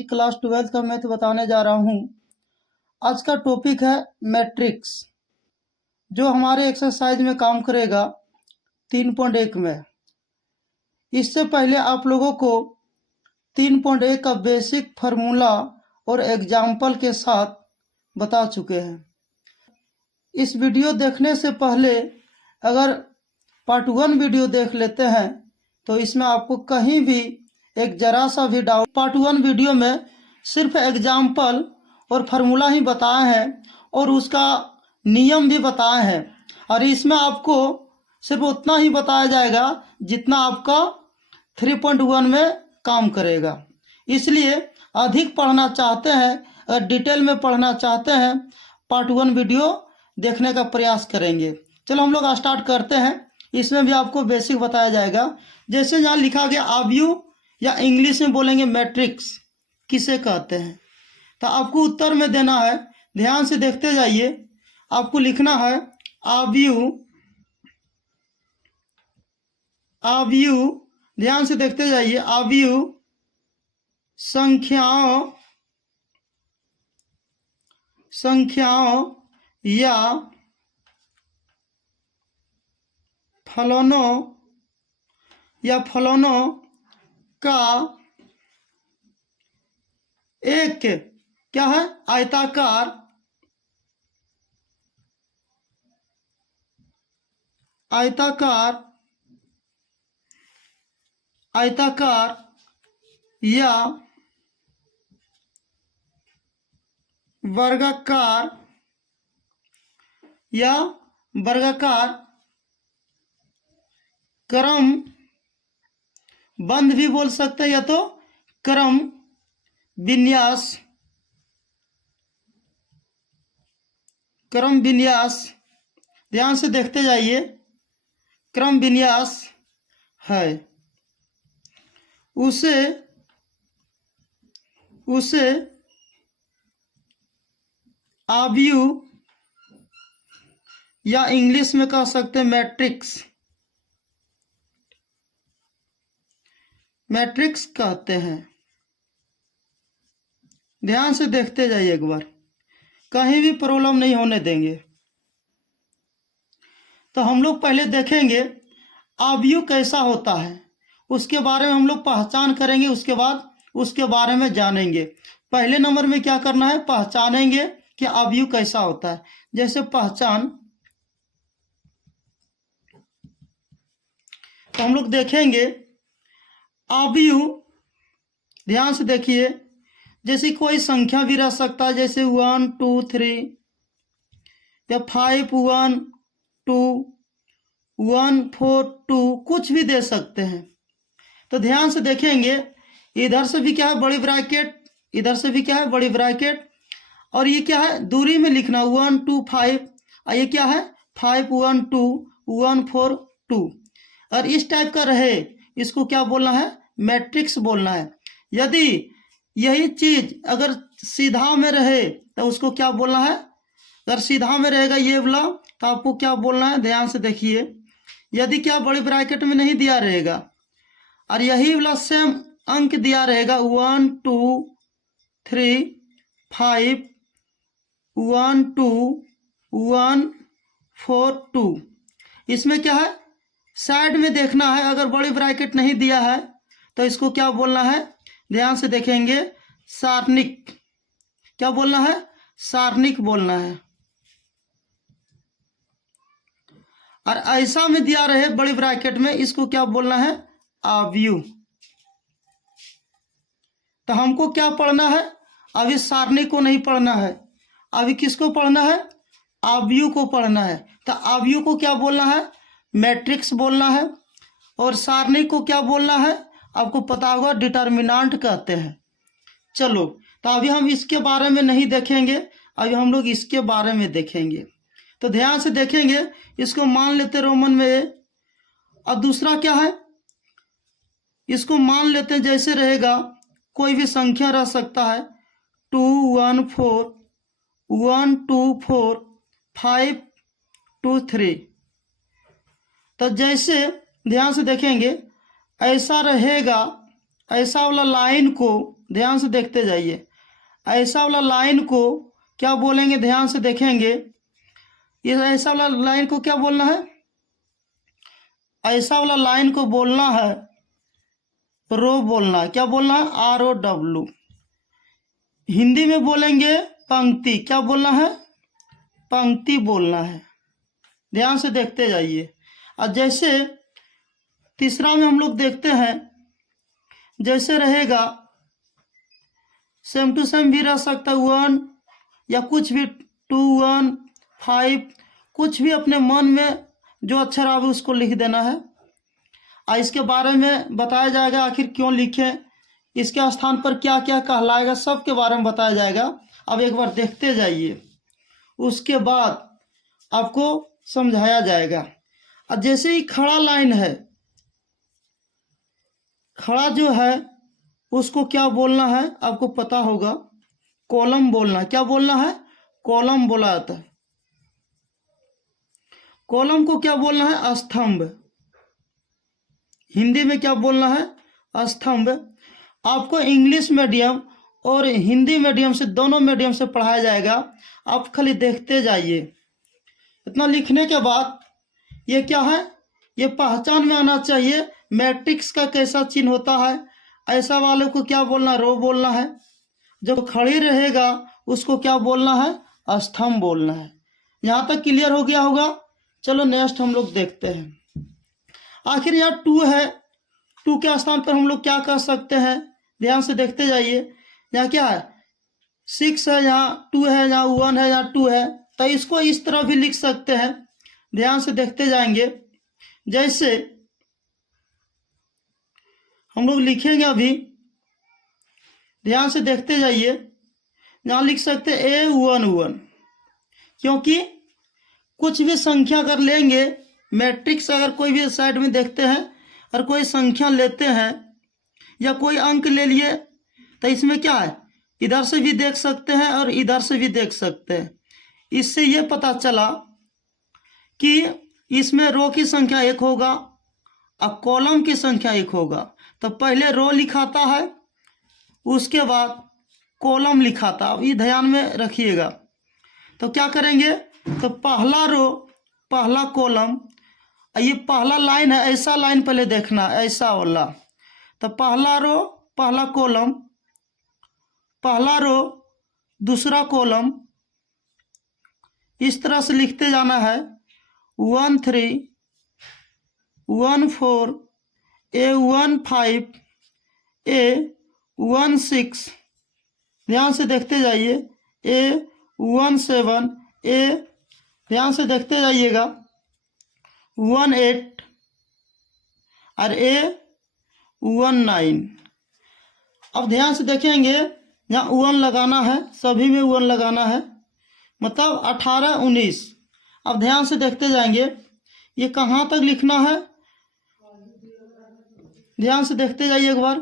Class 12th का math बताने जा रहा हूँ। आज का टॉपिक है मैट्रिक्स, जो हमारे एक्सरसाइज में काम करेगा 3.1 में। इससे पहले आप लोगों को 3.1 का बेसिक फार्मूला और एग्जाम्पल के साथ बता चुके हैं। इस वीडियो देखने से पहले अगर पार्ट 1 वीडियो देख लेते हैं तो इसमें आपको कहीं भी एक जरा सा भी डाउट। पार्ट 1 वीडियो में सिर्फ एग्जाम्पल और फार्मूला ही बताए हैं और उसका नियम भी बताए हैं, और इसमें आपको सिर्फ उतना ही बताया जाएगा जितना आपका 3.1 में काम करेगा। इसलिए अधिक पढ़ना चाहते हैं, अगर डिटेल में पढ़ना चाहते हैं, पार्ट 1 वीडियो देखने का प्रयास करेंगे। चलो हम लोग स्टार्ट करते हैं। इसमें भी आपको बेसिक बताया जाएगा। जैसे यहाँ लिखा गया आव्यूह, या इंग्लिश में बोलेंगे मैट्रिक्स किसे कहते हैं, तो आपको उत्तर में देना है। ध्यान से देखते जाइए। आपको लिखना है आव्यूह, आव्यूह, ध्यान से देखते जाइए। आव्यूह संख्याओं या फलनों का एक क्या है, आयताकार या वर्गाकार क्रम बंद भी बोल सकते हैं, या तो क्रम विन्यास, ध्यान से देखते जाइए। क्रम विन्यास है, उसे आव्यूह या इंग्लिश में कह सकते हैं मैट्रिक्स कहते हैं। ध्यान से देखते जाइए एक बार, कहीं भी प्रॉब्लम नहीं होने देंगे। तो हम लोग पहले देखेंगे आव्यूह कैसा होता है, उसके बारे में हम लोग पहचान करेंगे। उसके बाद उसके बारे में जानेंगे। पहले नंबर में क्या करना है, पहचानेंगे कि आव्यूह कैसा होता है। जैसे पहचान, तो हम लोग देखेंगे आव्यूह। ध्यान से देखिए, जैसे कोई संख्या भी रह सकता है, जैसे 1 2 3 या 5 1 2 1 4 2, कुछ भी दे सकते हैं। तो ध्यान से देखेंगे, इधर से भी क्या है, बड़ी ब्रैकेट, इधर से भी क्या है, बड़ी ब्रैकेट, और ये क्या है, दूरी में लिखना 1 2 5, और ये क्या है 5 1 2 1 4 2। और इस टाइप का रहे, इसको क्या बोलना है, मैट्रिक्स बोलना है। यदि यही चीज अगर सीधा में रहे तो उसको क्या बोलना है, अगर सीधा में रहेगा ये वाला तो आपको क्या बोलना है, ध्यान से देखिए। यदि क्या बड़ी ब्रैकेट में नहीं दिया रहेगा और यही वाला सेम अंक दिया रहेगा 1 2 3 5 1 2 1 4 2, इसमें क्या है, साइड में देखना है। अगर बड़ी ब्रैकेट नहीं दिया है तो इसको क्या बोलना है, ध्यान से देखेंगे, सारणिक। क्या बोलना है, सारणिक बोलना है। और ऐसा में दिया रहे बड़ी ब्रैकेट में, इसको क्या बोलना है, आव्यूह। तो हमको क्या पढ़ना है, अभी सारणी को नहीं पढ़ना है, अभी किसको पढ़ना है, आव्यूह को पढ़ना है। तो आव्यूह को क्या बोलना है, मैट्रिक्स बोलना है। और सारणी को क्या बोलना है, आपको पता होगा, डिटर्मिनेंट कहते हैं। चलो, तो अभी हम इसके बारे में नहीं देखेंगे, अभी हम लोग इसके बारे में देखेंगे। तो ध्यान से देखेंगे, इसको मान लेते रोमन में, और दूसरा क्या है, इसको मान लेते हैं जैसे रहेगा, कोई भी संख्या रह सकता है 2 1 4 1 2 4 5 2 3। तो जैसे ध्यान से देखेंगे, ऐसा रहेगा, ऐसा वाला लाइन को ध्यान से देखते जाइए। ऐसा वाला लाइन को क्या बोलेंगे, ध्यान से देखेंगे। ये ऐसा वाला लाइन को क्या बोलना है, ऐसा वाला लाइन को बोलना है रो बोलना है। क्या बोलना है, ROW। हिंदी में बोलेंगे पंक्ति, क्या बोलना है, पंक्ति बोलना है। ध्यान से देखते जाइए। और जैसे तीसरा में हम लोग देखते हैं, जैसे रहेगा सेम टू सेम भी रह सकता है, 1 या कुछ भी 2, 1, 5, कुछ भी अपने मन में जो अक्षर आवे उसको लिख देना है। और इसके बारे में बताया जाएगा आखिर क्यों लिखें, इसके स्थान पर क्या क्या कहलाएगा, सब के बारे में बताया जाएगा। अब एक बार देखते जाइए, उसके बाद आपको समझाया जाएगा। और जैसे ही खड़ा लाइन है, खड़ा जो है उसको क्या बोलना है आपको पता होगा, कॉलम बोलना है। क्या बोलना है, कॉलम बोला जाता है। कॉलम को क्या बोलना है, स्तंभ। हिंदी में क्या बोलना है, स्तंभ। आपको इंग्लिश मीडियम और हिंदी मीडियम से, दोनों मीडियम से पढ़ाया जाएगा। आप खाली देखते जाइए। इतना लिखने के बाद ये क्या है, ये पहचान में आना चाहिए मैट्रिक्स का कैसा चिन्ह होता है। ऐसा वाले को क्या बोलना, रो बोलना है। जो खड़ी रहेगा उसको क्या बोलना है, स्तंभ बोलना है। यहाँ तक क्लियर हो गया होगा। चलो नेक्स्ट हम लोग देखते हैं। आखिर यहाँ 2 है, 2 के स्थान पर हम लोग क्या कर सकते हैं, ध्यान से देखते जाइए। यहाँ क्या है, 6 है, यहाँ 2 है, यहाँ 1 है, यहाँ 2 है। तो इसको इस तरह भी लिख सकते हैं। ध्यान से देखते जाएंगे। जैसे हम लोग लिखेंगे अभी, ध्यान से देखते जाइए। यहाँ लिख सकते हैं A11, क्योंकि कुछ भी संख्या अगर लेंगे, मैट्रिक्स अगर कोई भी साइड में देखते हैं और कोई संख्या लेते हैं या कोई अंक ले लिए, तो इसमें क्या है, इधर से भी देख सकते हैं और इधर से भी देख सकते हैं। इससे ये पता चला कि इसमें रो की संख्या 1 होगा और कॉलम की संख्या 1 होगा। तो पहले रो लिखाता है, उसके बाद कॉलम लिखाता है। अब ये ध्यान में रखिएगा। तो क्या करेंगे, तो पहला रो, पहला कॉलम, ये पहला लाइन है, ऐसा लाइन पहले देखना, ऐसा वाला। तो पहला रो, पहला कॉलम, पहला रो, दूसरा कॉलम, इस तरह से लिखते जाना है। 1 3, 1 4, A1 5, A1 6, ध्यान से देखते जाइए। A1 7, ध्यान से देखते जाइएगा। 1 8 और A1 9। अब ध्यान से देखेंगे, यहाँ 1 लगाना है, सभी में 1 लगाना है, मतलब 18 19। अब ध्यान से देखते जाएंगे, ये कहाँ तक लिखना है, ध्यान से देखते जाइए एक बार।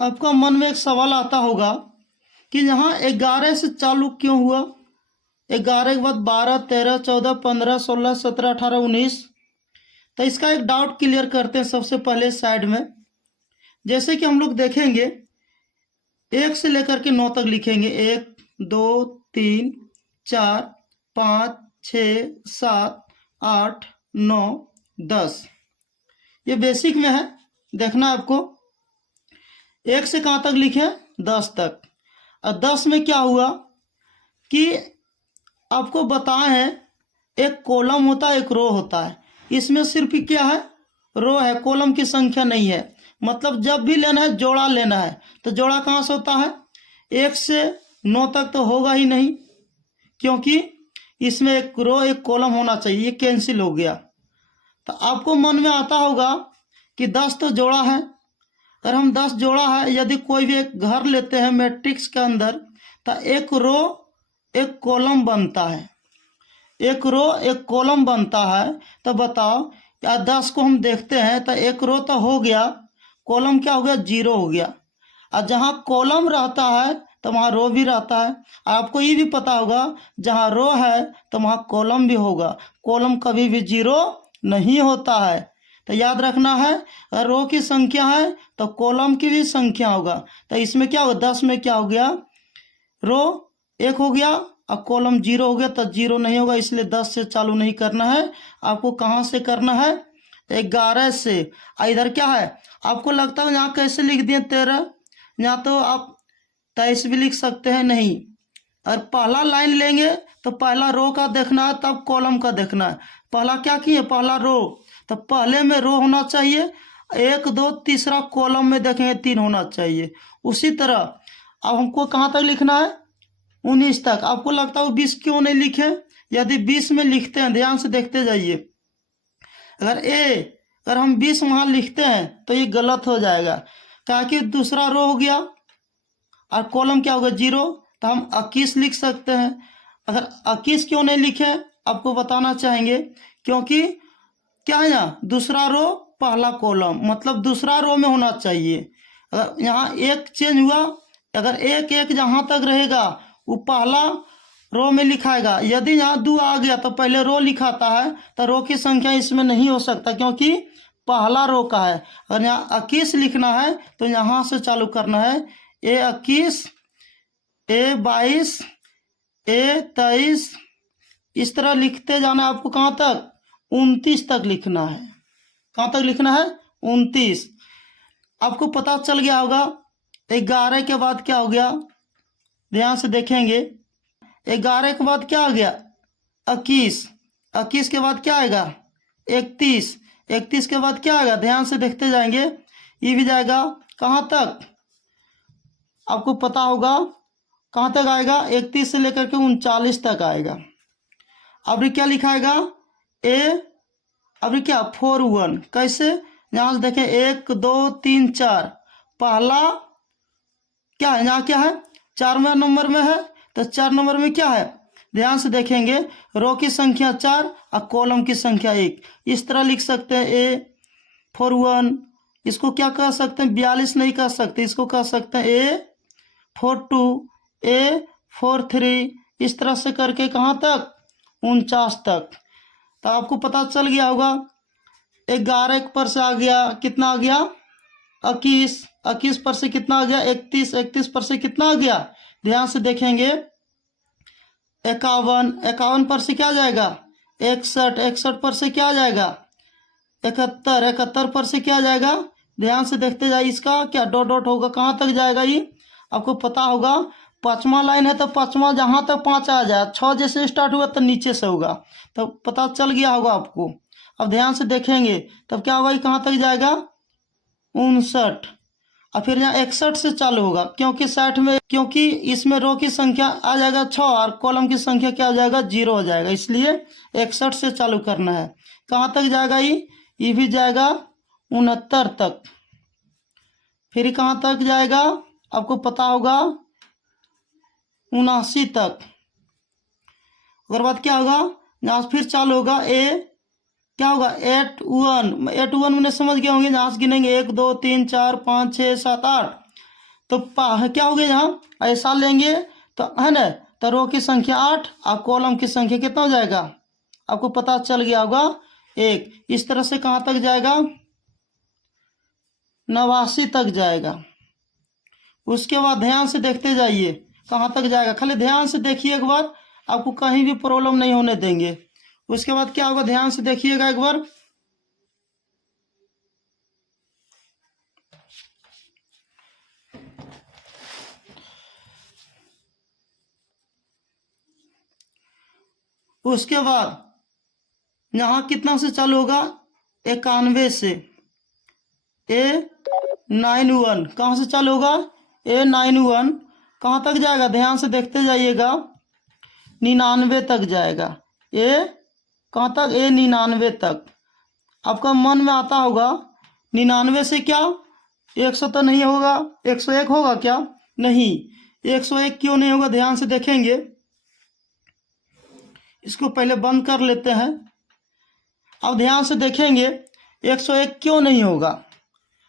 आपका मन में एक सवाल आता होगा कि यहाँ 11 से चालू क्यों हुआ, 11 के बाद 12 13 14 15 16 17 18 19। तो इसका एक डाउट क्लियर करते हैं सबसे पहले साइड में। जैसे कि हम लोग देखेंगे, 1 से लेकर के 9 तक लिखेंगे। 1 2 3 4 5 6 7 8 9 10। ये बेसिक में है, देखना आपको। 1 से कहाँ तक लिखे, 10 तक। और 10 में क्या हुआ कि आपको बताए हैं, एक कॉलम होता है, एक रो होता है। इसमें सिर्फ क्या है, रो है, कॉलम की संख्या नहीं है। मतलब जब भी लेना है जोड़ा लेना है, तो जोड़ा कहाँ से होता है, 1 से 9 तक तो होगा ही नहीं, क्योंकि इसमें एक रो एक कॉलम होना चाहिए। ये कैंसिल हो गया। तो आपको मन में आता होगा कि 10 तो जोड़ा है। अगर हम 10 जोड़ा है, यदि कोई भी एक घर लेते हैं मैट्रिक्स के अंदर, तो एक रो एक कॉलम बनता है, एक रो एक कॉलम बनता है। तो बताओ, या 10 को हम देखते हैं तो एक रो तो हो गया, कॉलम क्या हो गया, 0 हो गया। और जहाँ कॉलम रहता है तो वहाँ रो भी रहता है। आपको ये भी पता होगा, जहाँ रो है तो वहाँ कॉलम भी होगा। कॉलम कभी भी 0 नहीं होता है। तो याद रखना है, अगर रो की संख्या है तो कॉलम की भी संख्या होगा। तो इसमें क्या होगा, 10 में क्या हो गया, रो 1 हो गया और कॉलम 0 हो गया, तो 0 नहीं होगा, इसलिए 10 से चालू नहीं करना है। आपको कहाँ से करना है, 11 से। इधर क्या है, आपको लगता है यहाँ कैसे लिख दिए 13, यहाँ तो आप 23 भी लिख सकते हैं। नहीं, अगर पहला लाइन लेंगे तो पहला रो का देखना है, तब कॉलम का देखना है। पहला क्या किए, पहला रो, तो पहले में रो होना चाहिए, 1 2 तीसरा कॉलम में देखेंगे 3 होना चाहिए। उसी तरह अब हमको कहाँ तक लिखना है, 19 तक। आपको लगता है 20 क्यों नहीं लिखे, यदि 20 में लिखते हैं, ध्यान से देखते जाइए, अगर हम 20 वहाँ लिखते हैं तो ये गलत हो जाएगा, ताकि दूसरा रो हो गया और कॉलम क्या होगा 0, तो हम 21 लिख सकते हैं। अगर 21 क्यों नहीं लिखे आपको बताना चाहेंगे, क्योंकि क्या है, यहाँ दूसरा रो पहला कॉलम, मतलब दूसरा रो में होना चाहिए। अगर यहाँ 1 चेंज हुआ, अगर 1 1 जहाँ तक रहेगा वो पहला रो में लिखाएगा। यदि यहाँ 2 आ गया तो पहले रो लिखाता है, तो रो की संख्या इसमें नहीं हो सकता, क्योंकि पहला रो का है। अगर यहाँ 21 लिखना है तो यहाँ से चालू करना है, A21 A22 A23, इस तरह लिखते जाना है। आपको कहाँ तक, 29 तक लिखना है। कहाँ तक लिखना है, 29। आपको पता चल गया होगा 11 के बाद क्या हो गया, ध्यान से देखेंगे, 11 के बाद क्या आ गया, 21, 21 के बाद क्या आएगा, 31, 31 के बाद क्या आएगा, ध्यान से देखते जाएंगे, ये भी जाएगा कहाँ तक, आपको पता होगा कहाँ तक आएगा, 31 से लेकर के 39 तक आएगा। अब क्या लिखाएगा, अब क्या 4 1, कैसे, यहाँ से देखें 1 2 3 4, पहला क्या है, यहाँ क्या है, 4वें नंबर में है, तो 4 नंबर में क्या है, ध्यान से देखेंगे, रो की संख्या 4 और कॉलम की संख्या 1। इस तरह लिख सकते हैं A41, इसको क्या कह सकते हैं, 42 नहीं कह सकते, इसको कह सकते हैं A42 A43, इस तरह से करके कहाँ तक, 49 तक। तो आपको पता चल गया होगा, 11 पर से आ गया, कितना आ गया, 21, 21 पर से कितना आ गया, 31, 31 पर से कितना आ गया, ध्यान से देखेंगे, 51, 51 पर से क्या जाएगा, 61, 61 पर से क्या जाएगा, 71, 71 पर से क्या जाएगा, ध्यान से देखते जाइए, इसका क्या डॉट डॉट होगा, कहाँ तक जाएगा, ये आपको पता होगा। 5वां लाइन है तो 5वां जहाँ तक 5 आ जाए, 6 जैसे स्टार्ट हुआ तो नीचे से होगा, तो पता चल गया होगा आपको। अब ध्यान से देखेंगे तब क्या होगा, कहाँ तक जाएगा, 59, और फिर यहाँ 61 से चालू होगा, क्योंकि 60 में, क्योंकि इसमें रो की संख्या आ जाएगा 6 और कॉलम की संख्या क्या हो जाएगा, 0 हो जाएगा, इसलिए 61 से चालू करना है। कहाँ तक जाएगा, ये भी जाएगा 69 तक। फिर कहाँ तक जाएगा, आपको पता होगा 79 तक। उसके बाद क्या होगा, यहाँ फिर चालू होगा, क्या होगा, 81 मैंने समझ गए होंगे, यहाँ से गिनेंगे 1 2 3 4 5 6 7 8, तो क्या हो गया, यहाँ ऐसा लेंगे तो है ना, तो रो की संख्या 8 और कॉलम की संख्या कितना हो जाएगा, आपको पता चल गया होगा 1। इस तरह से कहाँ तक जाएगा, 89 तक जाएगा। उसके बाद ध्यान से देखते जाइए कहाँ तक जाएगा, खाली ध्यान से देखिए एक बार, आपको कहीं भी प्रॉब्लम नहीं होने देंगे। उसके बाद क्या होगा, ध्यान से देखिएगा एक बार, उसके बाद यहाँ कितना से चालू होगा, 91 से, A91 कहाँ से चालू होगा, A91 कहाँ तक जाएगा, ध्यान से देखते जाइएगा, 99 तक जाएगा, कहाँ तक, A99 तक। आपका मन में आता होगा 99 से क्या 100 तो नहीं होगा, 101 होगा क्या, नहीं, 101 क्यों नहीं होगा, ध्यान से देखेंगे, इसको पहले बंद कर लेते हैं। अब ध्यान से देखेंगे 101 क्यों नहीं होगा,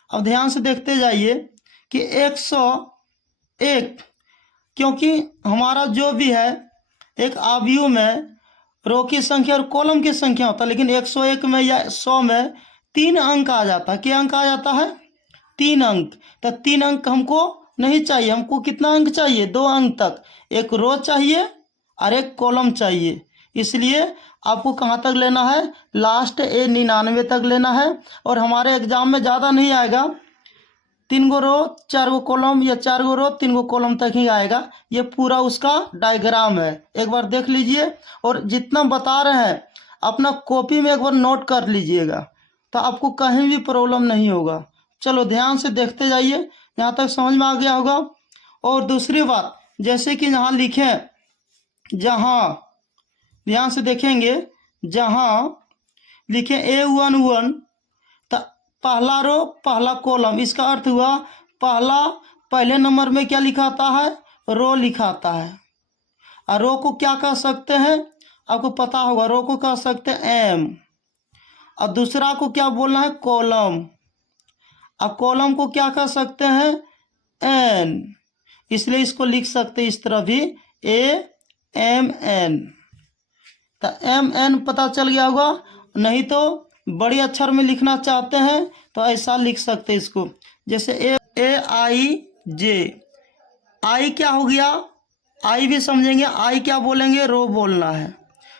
अब ध्यान से देखते जाइए कि 101, क्योंकि हमारा जो भी है एक अवयव में रो की संख्या और कॉलम की संख्या होता है, लेकिन 101 में या 100 में 3 अंक आ जाता है। क्या अंक आ जाता है? 3 अंक। तो 3 अंक हमको नहीं चाहिए, हमको कितना अंक चाहिए? 2 अंक तक। एक रो चाहिए और एक कॉलम चाहिए। इसलिए आपको कहाँ तक लेना है? लास्ट A99 तक लेना है। और हमारे एग्जाम में ज़्यादा नहीं आएगा, 3 गो रो 4 गो कॉलम या 4 गो रो 3 गो कॉलम तक ही आएगा। ये पूरा उसका डायग्राम है, एक बार देख लीजिए। और जितना बता रहे हैं अपना कॉपी में एक बार नोट कर लीजिएगा, तो आपको कहीं भी प्रॉब्लम नहीं होगा। चलो ध्यान से देखते जाइए, यहाँ तक समझ में आ गया होगा। और दूसरी बात, जैसे कि यहाँ लिखें, जहाँ, ध्यान से देखेंगे, जहाँ लिखें A11 तो पहला रो पहला कॉलम, इसका अर्थ हुआ पहले नंबर में क्या लिखाता है? रो लिखाता है। और रो को क्या कह सकते हैं? आपको पता होगा, रो को कह सकते हैं एम। और दूसरा को क्या बोलना है? कॉलम। और कॉलम को क्या कह सकते हैं? एन। इसलिए इसको लिख सकते हैं इस तरह भी, AMN। तो MN पता चल गया होगा। नहीं तो बड़े अक्षर में लिखना चाहते हैं तो ऐसा लिख सकते हैं इसको, जैसे AIJ। आई क्या हो गया? आई भी समझेंगे। आई क्या बोलेंगे? रो बोलना है।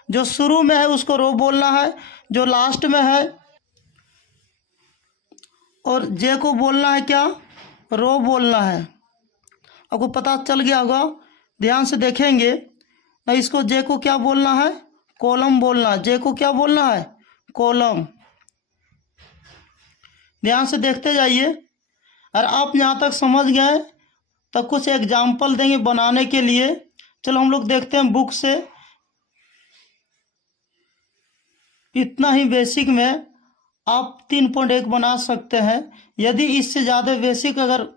जो शुरू में है उसको रो बोलना है, जो लास्ट में है। और जे को बोलना है क्या? रो बोलना है। आपको पता चल गया होगा। ध्यान से देखेंगे, इसको जे को क्या बोलना है? कॉलम बोलना है। जे को क्या बोलना है? कॉलम। ध्यान से देखते जाइए। और आप यहाँ तक समझ गए तो कुछ एग्जाम्पल देंगे बनाने के लिए। चलो हम लोग देखते हैं बुक से। इतना ही बेसिक में आप 3.1 बना सकते हैं। यदि इससे ज़्यादा बेसिक अगर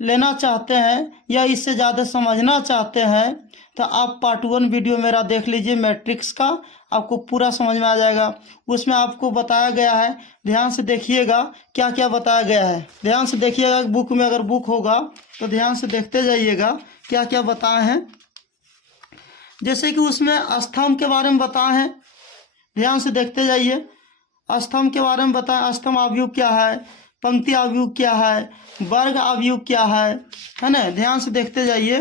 लेना चाहते हैं या इससे ज़्यादा समझना चाहते हैं तो आप पार्ट 1 वीडियो मेरा देख लीजिए मैट्रिक्स का, आपको पूरा समझ में आ जाएगा। उसमें आपको बताया गया है, ध्यान से देखिएगा क्या क्या बताया गया है। ध्यान से देखिएगा, बुक में अगर बुक होगा तो ध्यान से देखते जाइएगा क्या क्या बताए हैं। जैसे कि उसमें स्तंभ के बारे में बताए हैं, ध्यान से देखते जाइए। स्तंभ के बारे में बताएं, स्तंभ अवयव क्या है, पंक्ति अवयव क्या है, वर्ग अवयव क्या है ना। ध्यान से देखते जाइए,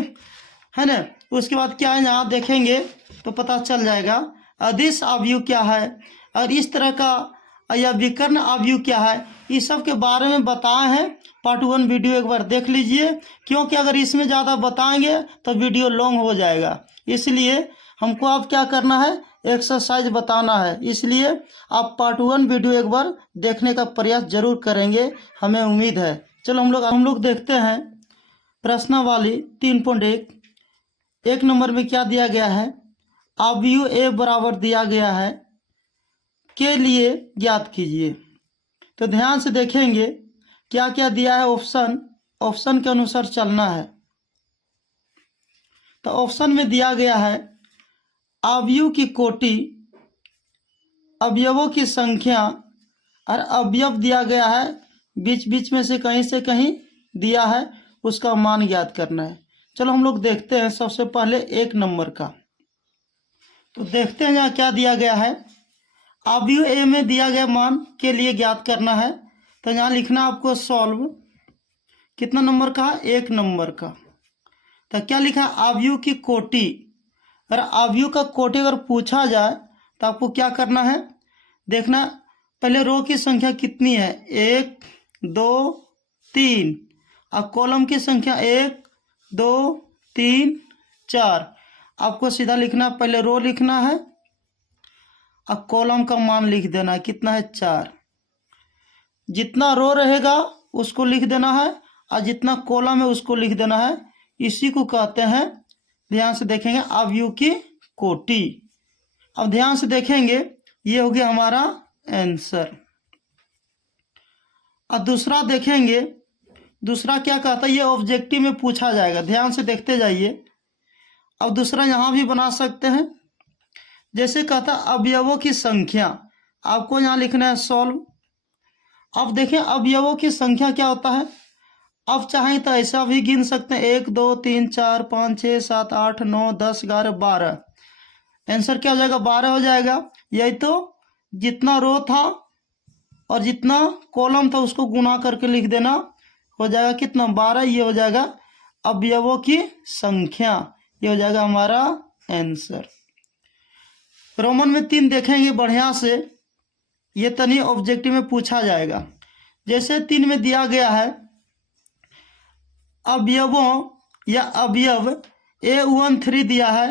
है ना। उसके बाद क्या है, यहाँ देखेंगे तो पता चल जाएगा। अदिश अवयव क्या है और इस तरह का, या विकर्ण अवयव क्या है, इस सब के बारे में बताए हैं। पार्ट 1 वीडियो एक बार देख लीजिए, क्योंकि अगर इसमें ज़्यादा बताएंगे तो वीडियो लॉन्ग हो जाएगा। इसलिए हमको अब क्या करना है, एक्सरसाइज बताना है। इसलिए आप पार्ट 1 वीडियो एक बार देखने का प्रयास जरूर करेंगे, हमें उम्मीद है। चलो हम लोग देखते हैं प्रश्नावली 3.1। 1 नंबर में क्या दिया गया है? अवयव A बराबर दिया गया है के लिए ज्ञात कीजिए। तो ध्यान से देखेंगे क्या क्या दिया है। ऑप्शन के अनुसार चलना है। तो ऑप्शन में दिया गया है अवयव की कोटि, अवयवों की संख्या और अवयव दिया गया है, बीच बीच में से कहीं दिया है, उसका मान ज्ञात करना है। चलो हम लोग देखते हैं सबसे पहले 1 नंबर का। तो देखते हैं यहाँ क्या दिया गया है। अवयव A में दिया गया मान के लिए ज्ञात करना है। तो यहाँ लिखना आपको सॉल्व, कितना नंबर का? 1 नंबर का। तो क्या लिखा? अवयव की कोटि। अगर अवयव का कोटि अगर पूछा जाए तो आपको क्या करना है, देखना पहले रो की संख्या कितनी है, 1 2 3, और कॉलम की संख्या 1 2 3 4। आपको सीधा लिखना, पहले रो लिखना है और कॉलम का मान लिख देना है, कितना है? 4। जितना रो रहेगा उसको लिख देना है और जितना कॉलम है उसको लिख देना है। इसी को कहते हैं, ध्यान से देखेंगे, अवयव की कोटि। अब ध्यान से देखेंगे, ये हो गया हमारा आंसर। और दूसरा देखेंगे, दूसरा क्या कहता है, ये ऑब्जेक्टिव में पूछा जाएगा। ध्यान से देखते जाइए। अब दूसरा यहाँ भी बना सकते हैं, जैसे कहता अवयवों की संख्या। आपको यहाँ लिखना है सॉल्व। अब देखें अवयवों की संख्या क्या होता है। अब चाहें तो ऐसा भी गिन सकते हैं, 1 2 3 4 5 6 7 8 9 10 11 12। आंसर क्या हो जाएगा? 12 हो जाएगा। यही तो जितना रो था और जितना कॉलम था उसको गुना करके लिख देना, हो जाएगा कितना 12। ये हो जाएगा अवयवों की संख्या, ये हो जाएगा हमारा आंसर। रोमन में 3 देखेंगे बढ़िया से, ये तनी ऑब्जेक्टिव में पूछा जाएगा। जैसे 3 में दिया गया है अवयवों या अवयव A13 दिया है,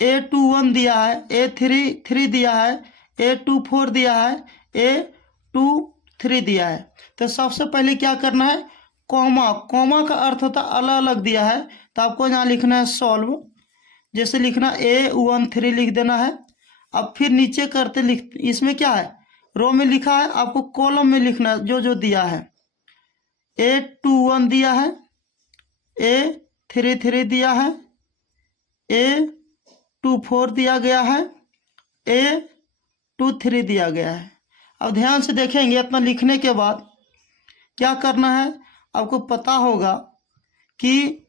A21 दिया है, A33 दिया है, A24 दिया है, A23 दिया है। तो सबसे पहले क्या करना है, कॉमा, कॉमा का अर्थ होता है अलग अलग दिया है तो आपको यहाँ लिखना है सॉल्व। जैसे लिखना A13 लिख देना है। अब फिर नीचे करते लिख, इसमें क्या है रो में लिखा है, आपको कॉलम में लिखना है जो जो दिया है। A21 दिया है, A33 दिया है, A24 दिया गया है, A23 दिया गया है। अब ध्यान से देखेंगे, इतना लिखने के बाद क्या करना है, आपको पता होगा कि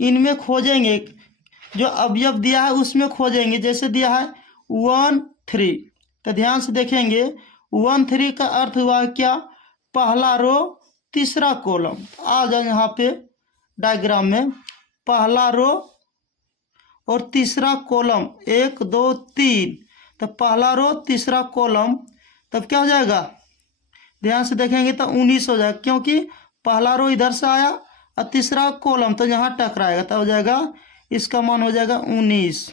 इनमें खोजेंगे, जो अवयव दिया है उसमें खोजेंगे। जैसे दिया है 1 3, तो ध्यान से देखेंगे 1 3 का अर्थ हुआ क्या, पहला रो तीसरा कॉलम। आ जाए यहाँ पे डायग्राम में, पहला रो और तीसरा कॉलम 1 2 3, तो पहला रो तीसरा कॉलम, तब क्या हो जाएगा, ध्यान से देखेंगे तो 19 हो जाएगा, क्योंकि पहला रो इधर से आया और तीसरा कॉलम तो यहाँ टकराएगा, तब हो जाएगा इसका मान हो जाएगा 19।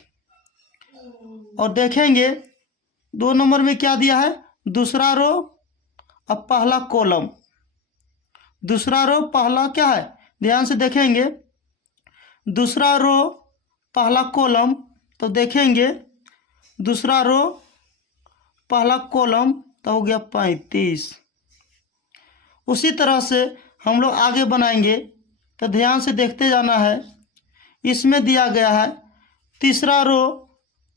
और देखेंगे 2 नंबर में क्या दिया है, दूसरा रो अब पहला कॉलम, दूसरा रो पहला क्या है, ध्यान से देखेंगे दूसरा रो पहला कॉलम, तो देखेंगे दूसरा रो पहला कॉलम तो हो गया 35। उसी तरह से हम लोग आगे बनाएंगे, तो ध्यान से देखते जाना है। इसमें दिया गया है तीसरा रो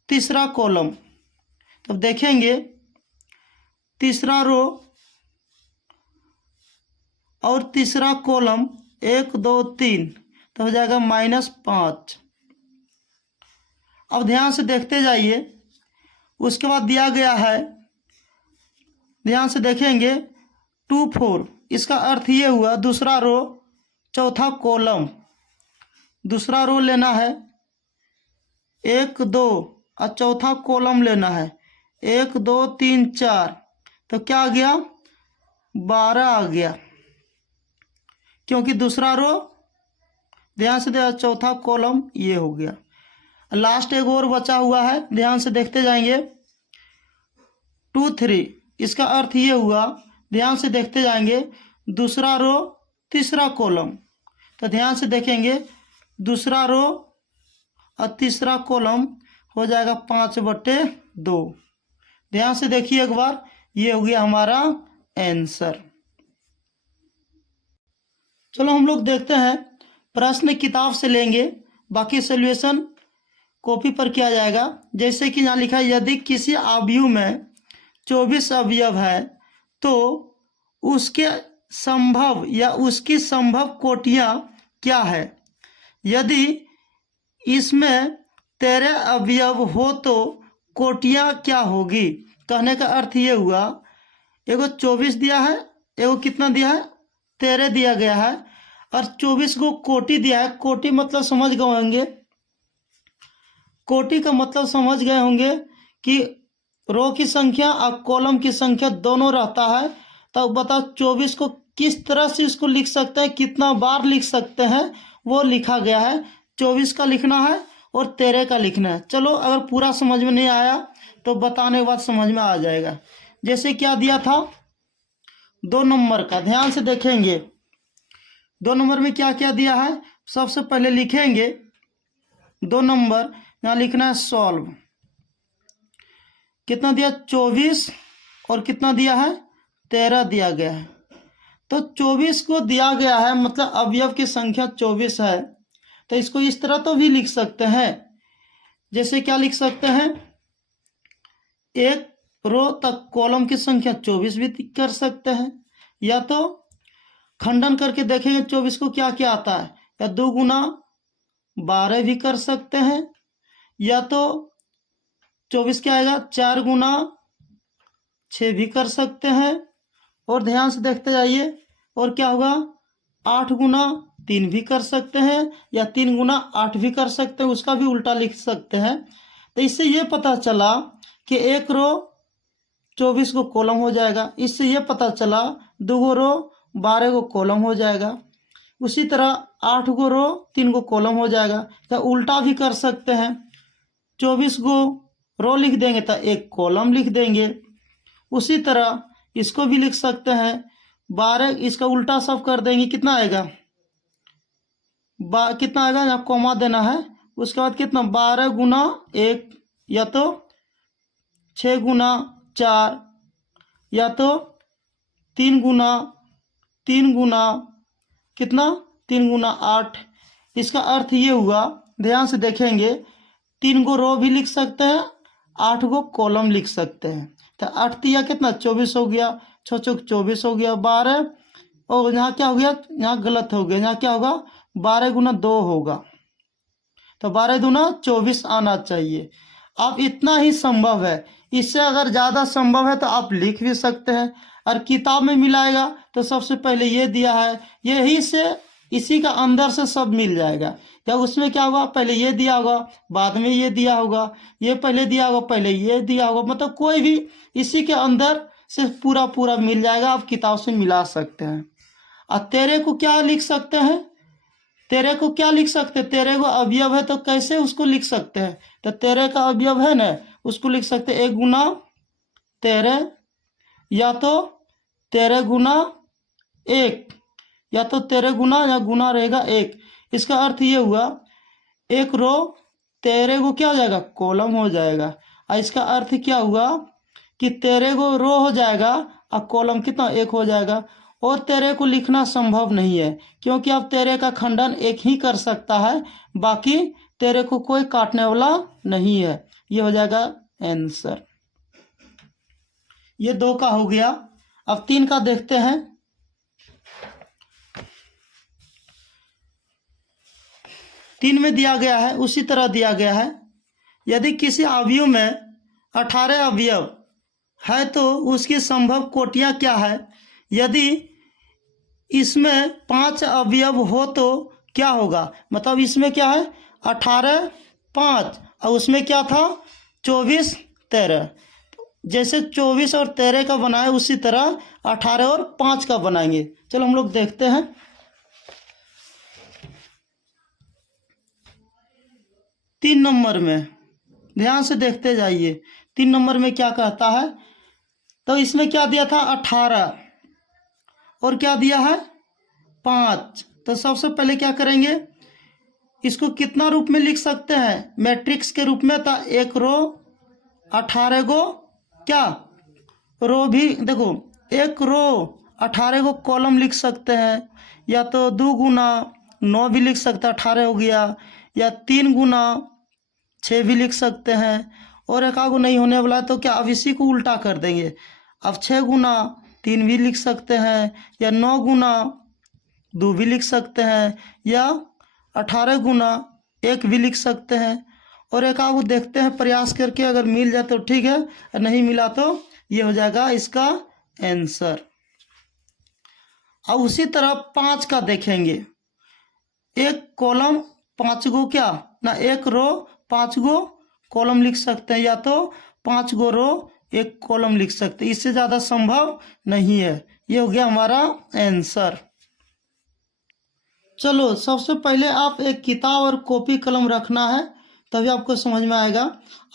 तीसरा कॉलम, तब देखेंगे तीसरा रो और तीसरा कॉलम 1 2 3, तो हो जाएगा -5। अब ध्यान से देखते जाइए, उसके बाद दिया गया है, ध्यान से देखेंगे 2 4, इसका अर्थ ये हुआ दूसरा रो चौथा कॉलम, दूसरा रो लेना है 1 2 और चौथा कॉलम लेना है 1 2 3 4, तो क्या आ गया 12 आ गया, क्योंकि दूसरा रो ध्यान से देखा चौथा कॉलम ये हो गया। लास्ट एक और बचा हुआ है, ध्यान से देखते जाएंगे 2 3, इसका अर्थ ये हुआ, ध्यान से देखते जाएंगे दूसरा रो तीसरा कॉलम, तो ध्यान से देखेंगे दूसरा रो और तीसरा कॉलम हो जाएगा 5/2। ध्यान से देखिए एक बार, ये हो गया हमारा आंसर। चलो हम लोग देखते हैं, प्रश्न किताब से लेंगे, बाकी सॉल्यूशन कॉपी पर किया जाएगा। जैसे कि यहाँ लिखा है, यदि किसी अवयव में 24 अवयव है तो उसके संभव या उसकी संभव कोटियाँ क्या है। यदि इसमें 13 अवयव हो तो कोटियाँ क्या होगी। कहने का अर्थ ये हुआ, एगो 24 दिया है, एगो कितना दिया है 13 दिया गया है, और 24 को कोटि दिया है। कोटि मतलब समझ गए होंगे, कोटि का मतलब समझ गए होंगे कि रो की संख्या और कॉलम की संख्या दोनों रहता है। तो बताओ 24 को किस तरह से इसको लिख सकते हैं, कितना बार लिख सकते हैं, वो लिखा गया है। 24 का लिखना है और 13 का लिखना है। चलो अगर पूरा समझ में नहीं आया तो बताने के बाद समझ में आ जाएगा। जैसे क्या दिया था 2 नंबर का, ध्यान से देखेंगे 2 नंबर में क्या क्या दिया है। सबसे पहले लिखेंगे 2 नंबर, यहाँ लिखना है सॉल्व। कितना दिया 24 और कितना दिया है 13 दिया गया है। तो 24 को दिया गया है, मतलब अवयव की संख्या 24 है, तो इसको इस तरह तो भी लिख सकते हैं। जैसे क्या लिख सकते हैं, एक रो तक कॉलम की संख्या 24 भी कर सकते हैं, या तो खंडन करके देखेंगे 24 को क्या क्या आता है, या 2 गुना 12 भी कर सकते हैं, या तो 24 क्या आएगा 4 गुना 6 भी कर सकते हैं। और ध्यान से देखते जाइए, और क्या होगा, 8 गुना 3 भी कर सकते हैं, या 3 गुना 8 भी कर सकते हैं, उसका भी उल्टा लिख सकते हैं। तो इससे ये पता चला कि एक रो 24 को कॉलम हो जाएगा। इससे ये पता चला 2 गो रो 12 को कॉलम हो जाएगा। उसी तरह 8 गो रो 3 को कॉलम हो जाएगा। तो उल्टा भी कर सकते हैं, 24 गो रो लिख देंगे तो एक कॉलम लिख देंगे। उसी तरह इसको भी लिख सकते हैं, 12 इसका उल्टा सब कर देंगे, कितना आएगा, कितना आएगा, यहाँ कॉमा देना है। उसके बाद कितना, 12 गुना 1, या तो 6 गुना 4, या तो 3 गुना कितना, 3 गुना 8। इसका अर्थ ये हुआ, ध्यान से देखेंगे, 3 गो रो भी लिख सकते हैं, 8 गो कॉलम लिख सकते हैं। तो 8 तिया कितना, 24 हो गया, 6 चौक 24 हो गया, 12, और यहाँ क्या हो गया, यहाँ गलत हो गया, यहाँ क्या होगा, 12 गुना 2 होगा। तो 12 दूना 24 आना चाहिए। अब इतना ही संभव है, इससे अगर ज़्यादा संभव है तो आप लिख भी सकते हैं। और किताब में मिलाएगा तो सबसे पहले ये दिया है, यही से इसी का अंदर से सब मिल जाएगा। या उसमें क्या होगा, पहले ये दिया होगा, बाद में ये दिया होगा, ये पहले दिया होगा, पहले ये दिया होगा, मतलब कोई भी इसी के अंदर से पूरा पूरा मिल जाएगा। आप किताब से मिला सकते हैं। और तेरे को क्या लिख सकते हैं, तेरे को क्या लिख सकते हैं, तेरे को अवयव है तो कैसे उसको लिख सकते हैं। तो तेरे का अवयव है ना, उसको लिख सकते हैं 1 गुना तेरे, या तो तेरे गुना 1, या तो तेरे गुना, या गुना रहेगा 1। इसका अर्थ ये हुआ, एक रो तेरे को क्या हो जाएगा, कॉलम हो जाएगा। और इसका अर्थ क्या हुआ कि तेरे को रो हो जाएगा और कॉलम कितना, 1 हो जाएगा। और तेरे को लिखना संभव नहीं है, क्योंकि अब तेरे का खंडन एक ही कर सकता है, बाकी तेरे को कोई काटने वाला नहीं है। ये हो जाएगा आंसर। ये 2 का हो गया। अब 3 का देखते हैं। 3 में दिया गया है, उसी तरह दिया गया है, यदि किसी अवयव में 18 अवयव है तो उसकी संभव कोटियां क्या है। यदि इसमें 5 अवयव हो तो क्या होगा, मतलब इसमें क्या है, 18 5, और उसमें क्या था, 24 13। जैसे 24 और 13 का बनाए उसी तरह 18 और 5 का बनाएंगे। चलो हम लोग देखते हैं। 3 नंबर में ध्यान से देखते जाइए, 3 नंबर में क्या कहता है। तो इसमें क्या दिया था, 18, और क्या दिया है, 5। तो सबसे पहले क्या करेंगे, इसको कितना रूप में लिख सकते हैं, मैट्रिक्स के रूप में। था एक रो 18 गो क्या रो भी, देखो एक रो 18 को कॉलम लिख सकते हैं, या तो 2 गुना 9 भी लिख सकते हैं, 18 हो गया, या 3 गुना 6 भी लिख सकते हैं। और एक आगो नहीं होने वाला है तो क्या, अब इसी को उल्टा कर देंगे। अब 6 गुना 3 भी लिख सकते हैं, या 9 गुना 2 भी लिख सकते हैं, या 18 गुना 1 भी लिख सकते हैं। और एक आगो देखते हैं प्रयास करके, अगर मिल जाए तो ठीक है, नहीं मिला तो ये हो जाएगा इसका आंसर। अब उसी तरह 5 का देखेंगे, एक कॉलम 5 गो क्या ना, एक रो 5 गो कॉलम लिख सकते हैं, या तो 5 गो रो 1 कॉलम लिख सकते हैं। इससे ज़्यादा संभव नहीं है। ये हो गया हमारा आंसर। चलो सबसे पहले आप एक किताब और कॉपी कलम रखना है, तभी आपको समझ में आएगा।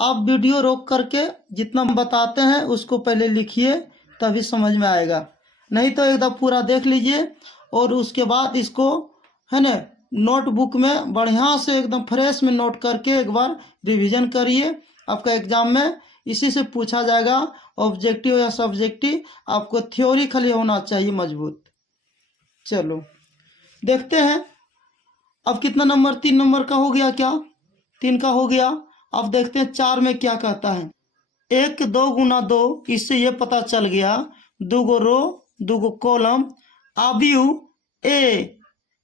आप वीडियो रोक करके जितना बताते हैं उसको पहले लिखिए, तभी समझ में आएगा। नहीं तो एकदम पूरा देख लीजिए, और उसके बाद इसको है ना नोटबुक में बढ़िया से एकदम फ्रेश में नोट करके एक बार रिवीजन करिए। आपका एग्जाम में इसी से पूछा जाएगा, ऑब्जेक्टिव या सब्जेक्टिव। आपको थ्योरी खाली होना चाहिए मजबूत। चलो देखते हैं अब कितना नंबर, 3 नंबर का हो गया क्या, 3 का हो गया। अब देखते हैं 4 में क्या कहता है। 1 2 गुना 2, इससे ये पता चल गया 2 गो रो 2 गो कॉलम। अवयव ए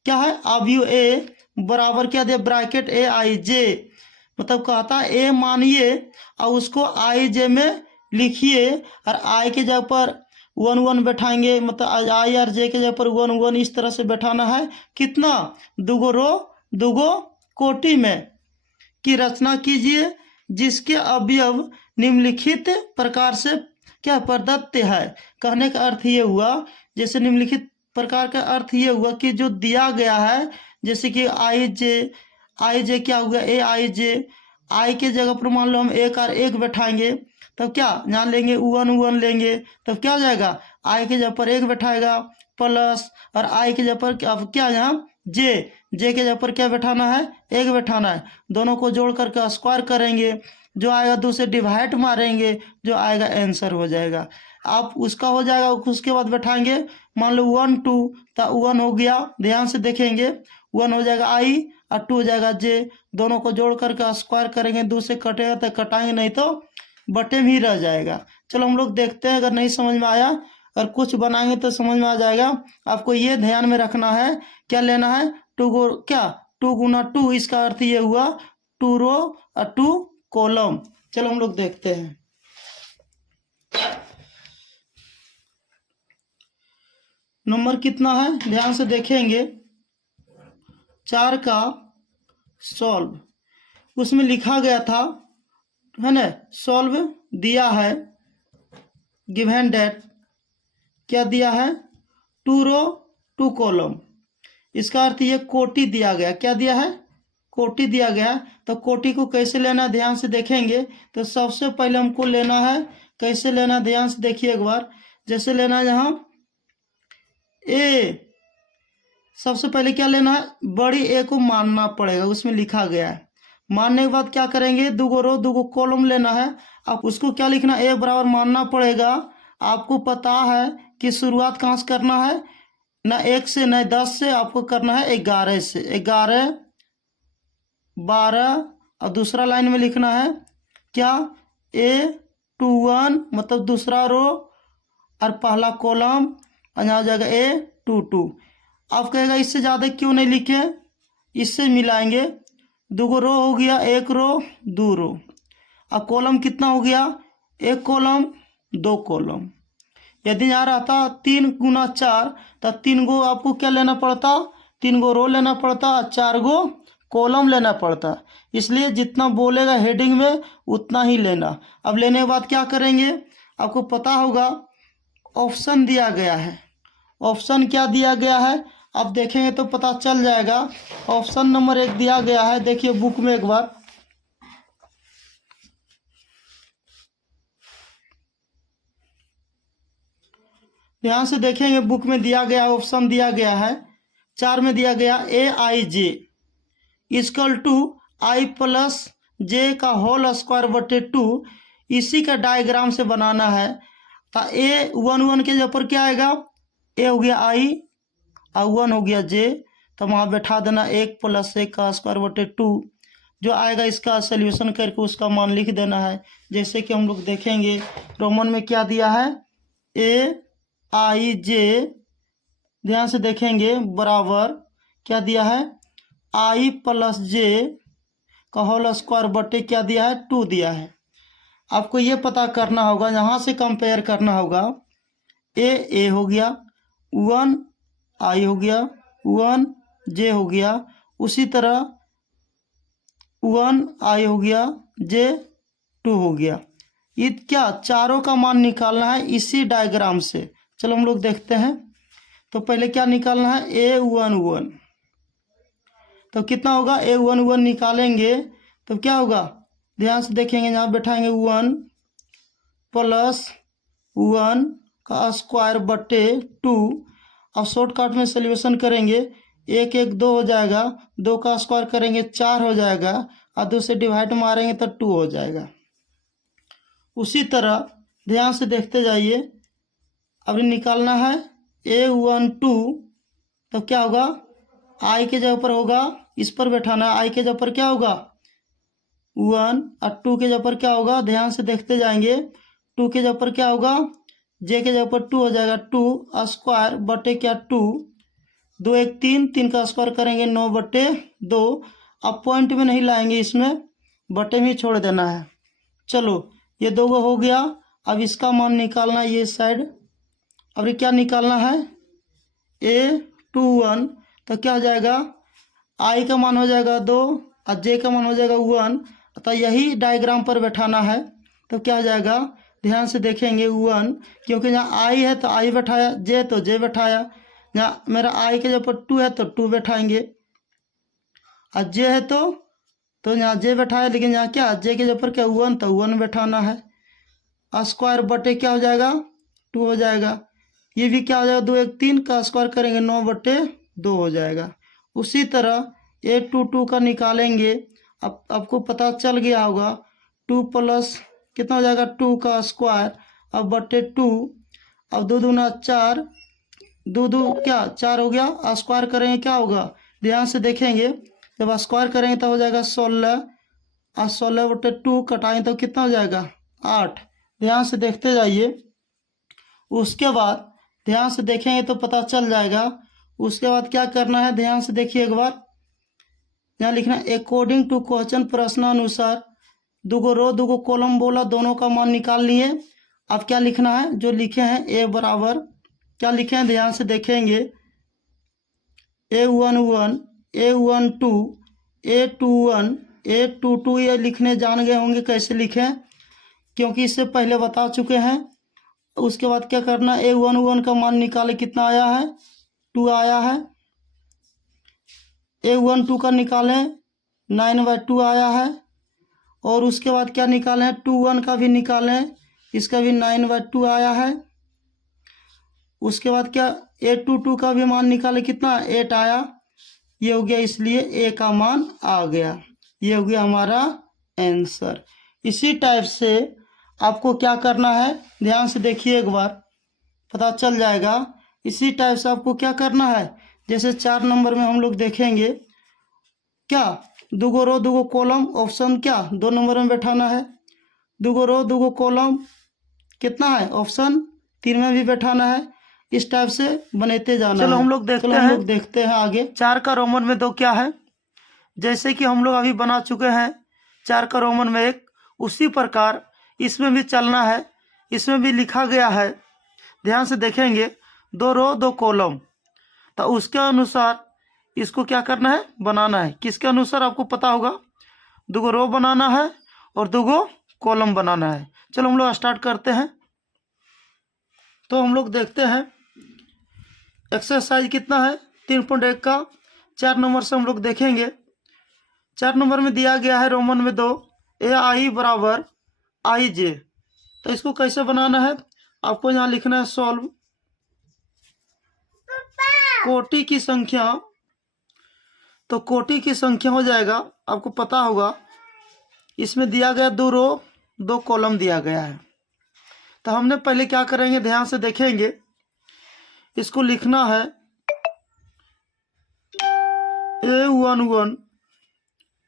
क्या है, अवयव ए बराबर क्या दे, ब्रैकेट ए आई जे, मतलब कहता है ए मानिए और उसको आई जे में लिखिए और आई के जगह पर 1 1 बैठाएंगे, मतलब आई और जे के जगह पर 1 1 इस तरह से बैठाना है। कितना? दुगो रो दुगो कोटि में की रचना कीजिए जिसके अवयव निम्नलिखित प्रकार से क्या प्रदत्त है। कहने का अर्थ ये हुआ, जैसे निम्नलिखित प्रकार का अर्थ ये हुआ कि जो दिया गया है, जैसे कि आई जे क्या हुआ, ए आई जे, आई के जगह पर मान लो हम एक और एक बैठाएंगे, तब क्या जान लेंगे 1 1 लेंगे, तब क्या हो जाएगा, आई के जगह पर एक बैठाएगा प्लस, और आई के जगह पर अब क्या यहाँ जे के जगह पर क्या बैठाना है, एक बैठाना है। दोनों को जोड़ करके स्क्वायर करेंगे, जो आएगा 2 से डिवाइड मारेंगे, जो आएगा आंसर हो जाएगा। आप उसका हो जाएगा, उसके बाद बैठाएंगे मान लो 1 2, तो 1 हो गया, ध्यान से देखेंगे 1 हो जाएगा आई और 2 हो जाएगा जे, दोनों को जोड़ करके स्क्वायर करेंगे, 2 से कटेगा तो कटाएंगे, नहीं तो बटे में ही रह जाएगा। चलो हम लोग देखते हैं, अगर नहीं समझ में आया और कुछ बनाएंगे तो समझ में आ जाएगा। आपको ये ध्यान में रखना है, क्या लेना है, 2 गुना 2, इसका अर्थ ये हुआ 2 रो और 2 कॉलम। चलो हम लोग देखते हैं। नंबर कितना है, ध्यान से देखेंगे, 4 का सॉल्व, उसमें लिखा गया था, है ना, सॉल्व दिया है, गिवन डेट क्या दिया है, 2 रो 2 कॉलम। इसका अर्थ ये कोटि दिया गया, क्या दिया है, कोटि दिया गया। तो कोटि को कैसे लेना, ध्यान से देखेंगे। तो सबसे पहले हमको लेना है, कैसे लेना, ध्यान से देखिए एक बार। जैसे लेना है यहाँ ए, सबसे पहले क्या लेना है, बड़ी ए को मानना पड़ेगा, उसमें लिखा गया है। मानने के बाद क्या करेंगे, 2 रो 2 कॉलम लेना है। अब उसको क्या लिखना, ए बराबर मानना पड़ेगा। आपको पता है कि शुरुआत कहाँ से करना है, ना 1 से ना 10 से, आपको करना है 11 से, 11 12, और दूसरा लाइन में लिखना है क्या, A21, मतलब दूसरा रो और पहला कॉलम, और यहाँ हो जाएगा A22। आप कहेगा इससे ज़्यादा क्यों नहीं लिखे, इससे मिलाएंगे, 2 रो हो गया, 1 रो 2 रो, अब कॉलम कितना हो गया, 1 कॉलम 2 कॉलम। यदि यहाँ रहता 3 गुना 4, तो 3 गो आपको क्या लेना पड़ता, 3 गो रो लेना पड़ता और 4 गो कॉलम लेना पड़ता। इसलिए जितना बोलेगा हेडिंग में उतना ही लेना। अब लेने के बाद क्या करेंगे, आपको पता होगा ऑप्शन दिया गया है। ऑप्शन क्या दिया गया है, आप देखेंगे तो पता चल जाएगा। ऑप्शन नंबर 1 दिया गया है, देखिए बुक में एक बार, ध्यान से देखेंगे, बुक में दिया गया ऑप्शन दिया गया है 4 में दिया गया, ए आई J equal to I plus जे का होल स्क्वायर बटे 2। इसी का डायग्राम से बनाना है। तो A11 के जगह पर क्या आएगा, ए हो गया आई और 1 हो गया जे, तो वहाँ बैठा देना 1 + 1 का स्क्वायर बटे 2, जो आएगा इसका सोल्यूशन करके उसका मान लिख देना है। जैसे कि हम लोग देखेंगे रोमन में क्या दिया है, ए आई जे, ध्यान से देखेंगे, बराबर क्या दिया है, आई प्लस जे का होल स्क्वायर बटे क्या दिया है, 2 दिया है। आपको ये पता करना होगा, यहाँ से कंपेयर करना होगा, ए हो गया, 1 आई हो गया, 1 जे हो गया, उसी तरह 1 आई हो गया, जे 2 हो गया। ये क्या चारों का मान निकालना है इसी डायग्राम से। चलो हम लोग देखते हैं। तो पहले क्या निकालना है, A11, तो कितना होगा, A11 निकालेंगे तो क्या होगा, ध्यान से देखेंगे, यहाँ बैठाएंगे 1 + 1 का स्क्वायर बटे 2। अब शॉर्टकट में सोल्यूशन करेंगे, 1 1 2 हो जाएगा, 2 का स्क्वायर करेंगे 4 हो जाएगा, और 2 से डिवाइड मारेंगे तो 2 हो जाएगा। उसी तरह ध्यान से देखते जाइए, अब निकालना है A12, तो क्या होगा, आई के जगह पर होगा, इस पर बैठाना है, आई के जगह पर क्या होगा 1, और 2 के जगह पर क्या होगा, ध्यान से देखते जाएंगे, 2 के जगह पर क्या होगा, जे के जगह पर 2 हो जाएगा, 2 स्क्वायर बटे क्या 2, 2 1 3, 3 का स्क्वायर करेंगे 9 बटे 2। अब पॉइंट में नहीं लाएंगे, इसमें बटे में ही छोड़ देना है। चलो ये 2 हो गया, अब इसका मान निकालना है ये साइड। अब ये क्या निकालना है, A21, तो क्या हो जाएगा, I का मान हो जाएगा 2 और J का मान हो जाएगा 1। तो यही डायग्राम पर बैठाना है। तो क्या हो जाएगा, ध्यान से देखेंगे 1, क्योंकि जहाँ I है तो I बैठाया, J तो J बैठाया, जहाँ मेरा I के जगह पर 2 है तो 2 बैठाएंगे, और J है तो यहाँ J बैठाया, लेकिन यहाँ क्या J के जगह पर क्या 1 तो 1 बैठाना है। स्क्वायर बटे क्या हो जाएगा 2 हो जाएगा। ये भी क्या हो जाएगा 2 1 3 का स्क्वायर करेंगे 9 बटे 2 हो जाएगा। उसी तरह A22 का निकालेंगे। अब आपको पता चल गया होगा 2 प्लस कितना हो जाएगा 2 का स्क्वायर अब बटे 2, अब 2 दूना 4, 2 2 क्या 4 हो गया। स्क्वायर करेंगे क्या होगा, ध्यान से देखेंगे, जब स्क्वायर करेंगे तो हो जाएगा 16, और 16 बटे 2 कटाएं तो कितना हो जाएगा 8। ध्यान से देखते जाइए। उसके बाद ध्यान से देखेंगे तो पता चल जाएगा। उसके बाद क्या करना है, ध्यान से देखिए एक बार, यहाँ लिखना अकॉर्डिंग टू क्वेश्चन, प्रश्नानुसार 2 रो 2 कॉलम बोला, दोनों का मान निकाल लिए। अब क्या लिखना है, जो लिखे हैं A बराबर क्या लिखे हैं, ध्यान से देखेंगे A11 A12 A21 A22, ये लिखने जान गए होंगे कैसे लिखें, क्योंकि इससे पहले बता चुके हैं। उसके बाद क्या करना, A11 का मान निकाले, कितना आया है 2 आया है। A12 का निकालें 9/2 आया है। और उसके बाद क्या निकालें 21 का भी निकालें, इसका भी 9/2 आया है। उसके बाद क्या A22 का भी मान निकाले, कितना 8 आया। ये हो गया, इसलिए A का मान आ गया। ये हो गया हमारा आंसर। इसी टाइप से आपको क्या करना है, ध्यान से देखिए एक बार, पता चल जाएगा। इसी टाइप से आपको क्या करना है, जैसे 4 नंबर में हम लोग देखेंगे क्या 2 रो 2 कॉलम, ऑप्शन क्या 2 नंबर में बैठाना है। 2 रो 2 कॉलम कितना है, ऑप्शन 3 में भी बैठाना है। इस टाइप से बनाते जाना है। चलो हम लोग देखते हैं आगे। 4 का रोमन में 2 क्या है, जैसे कि हम लोग अभी बना चुके हैं 4 का रोमन में 1, उसी प्रकार इसमें भी चलना है। इसमें भी लिखा गया है, ध्यान से देखेंगे 2 रो 2 कॉलम, तो उसके अनुसार इसको क्या करना है, बनाना है। किसके अनुसार आपको पता होगा, 2 रो बनाना है और 2 कॉलम बनाना है। चलो हम लोग स्टार्ट करते हैं। तो हम लोग देखते हैं एक्सरसाइज कितना है 3.1 का 4 नंबर से हम लोग देखेंगे। 4 नंबर में दिया गया है रोमन में 2 AI बराबर IJ। तो इसको कैसे बनाना है, आपको यहाँ लिखना है सॉल्व कोटि की संख्या। तो कोटि की संख्या हो जाएगा, आपको पता होगा इसमें दिया गया 2 रो 2 कॉलम दिया गया है। तो हमने पहले क्या करेंगे, ध्यान से देखेंगे, इसको लिखना है A11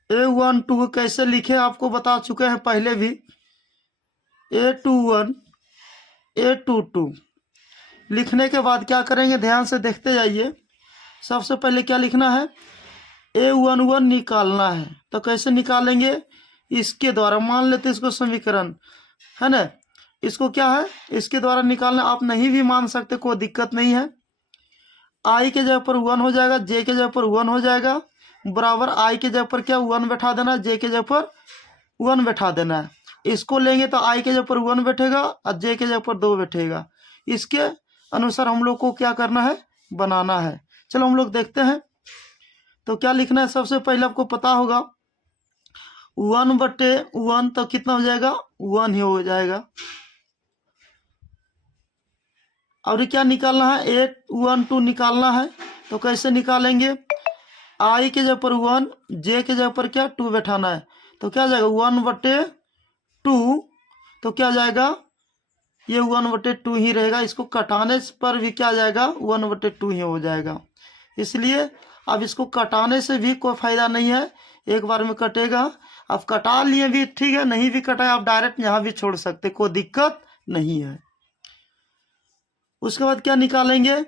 A12 कैसे लिखे आपको बता चुके हैं पहले भी। A21 A22 लिखने के बाद क्या करेंगे, ध्यान से देखते जाइए। सबसे पहले क्या लिखना है, A11 निकालना है। तो कैसे निकालेंगे, इसके द्वारा, मान लेते इसको समीकरण है ना, इसको क्या है इसके द्वारा निकालना। आप नहीं भी मान सकते, कोई दिक्कत नहीं है। I के जगह पर 1 हो जाएगा, J के जगह पर 1 हो जाएगा, बराबर I के जगह पर क्या 1 बैठा देना, J के जगह पर 1 बैठा देना है। इसको लेंगे तो I के जगह पर 1 बैठेगा और J के जगह पर 2 बैठेगा। इसके अनुसार हम लोग को क्या करना है, बनाना है। चलो हम लोग देखते हैं। तो क्या लिखना है, सबसे पहले आपको पता होगा 1/1 तो कितना हो जाएगा 1 ही हो जाएगा। और क्या निकालना है, 812 निकालना है। तो कैसे निकालेंगे, I के जगह पर 1, J के जगह पर क्या 2 बैठाना है। तो क्या जाएगा 1/2, तो क्या जाएगा ये 1/2 ही रहेगा। इसको कटाने पर भी क्या जाएगा 1/2 ही हो जाएगा। इसलिए अब इसको कटाने से भी कोई फायदा नहीं है, एक बार में कटेगा। अब कटा लिए भी ठीक है, नहीं भी कटाए आप डायरेक्ट यहाँ भी छोड़ सकते, कोई दिक्कत नहीं है। उसके बाद क्या निकालेंगे,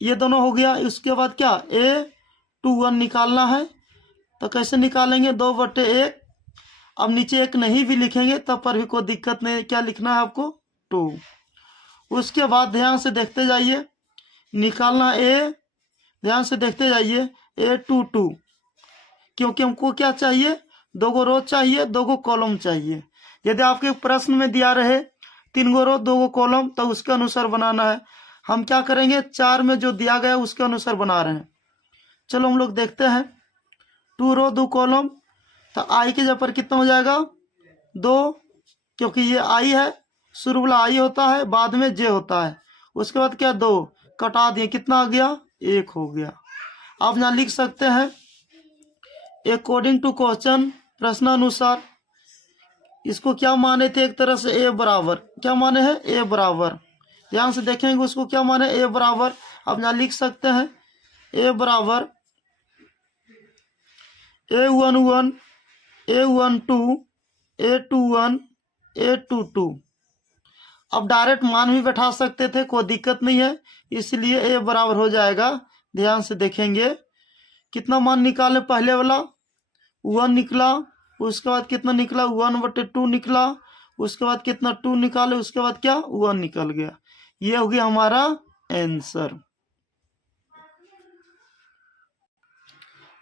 ये दोनों हो गया। उसके बाद क्या A21 निकालना है। तो कैसे निकालेंगे, 2/1। अब नीचे 1 नहीं भी लिखेंगे तब पर भी कोई दिक्कत नहीं। क्या लिखना है आपको, 2। उसके बाद ध्यान से देखते जाइए, निकालना ए, ध्यान से देखते जाइए, A22, क्योंकि हमको क्या चाहिए, 2 गो रो चाहिए, 2 गो कॉलम चाहिए। यदि आपके प्रश्न में दिया रहे 3 गो रो 2 गो कॉलम तो उसके अनुसार बनाना है। हम क्या करेंगे, 4 में जो दिया गया उसके अनुसार बना रहे हैं। चलो हम लोग देखते हैं। 2 रो 2 कॉलम, तो आई के जगह पर कितना हो जाएगा, 2, क्योंकि ये आई है, शुरू वाला आई होता है, बाद में जे होता है। उसके बाद क्या, 2 कटा दिए, कितना आ गया, 1 हो गया। आप यहाँ लिख सकते हैं अकॉर्डिंग टू क्वेश्चन, प्रश्नानुसार इसको क्या माने थे, एक तरह से ए बराबर, क्या माने हैं, ए बराबर। ध्यान से देखेंगे उसको क्या माने, ए बराबर। आप यहाँ लिख सकते हैं ए बराबर A11, A12, A21, A22। अब डायरेक्ट मान भी बैठा सकते थे, कोई दिक्कत नहीं है, इसलिए ए बराबर हो जाएगा। ध्यान से देखेंगे कितना मान निकाले, पहले वाला 1 निकला, उसके बाद कितना निकला, 1/2 निकला, उसके बाद कितना 2 निकाले, उसके बाद क्या 1 निकल गया। ये हो गया हमारा आंसर।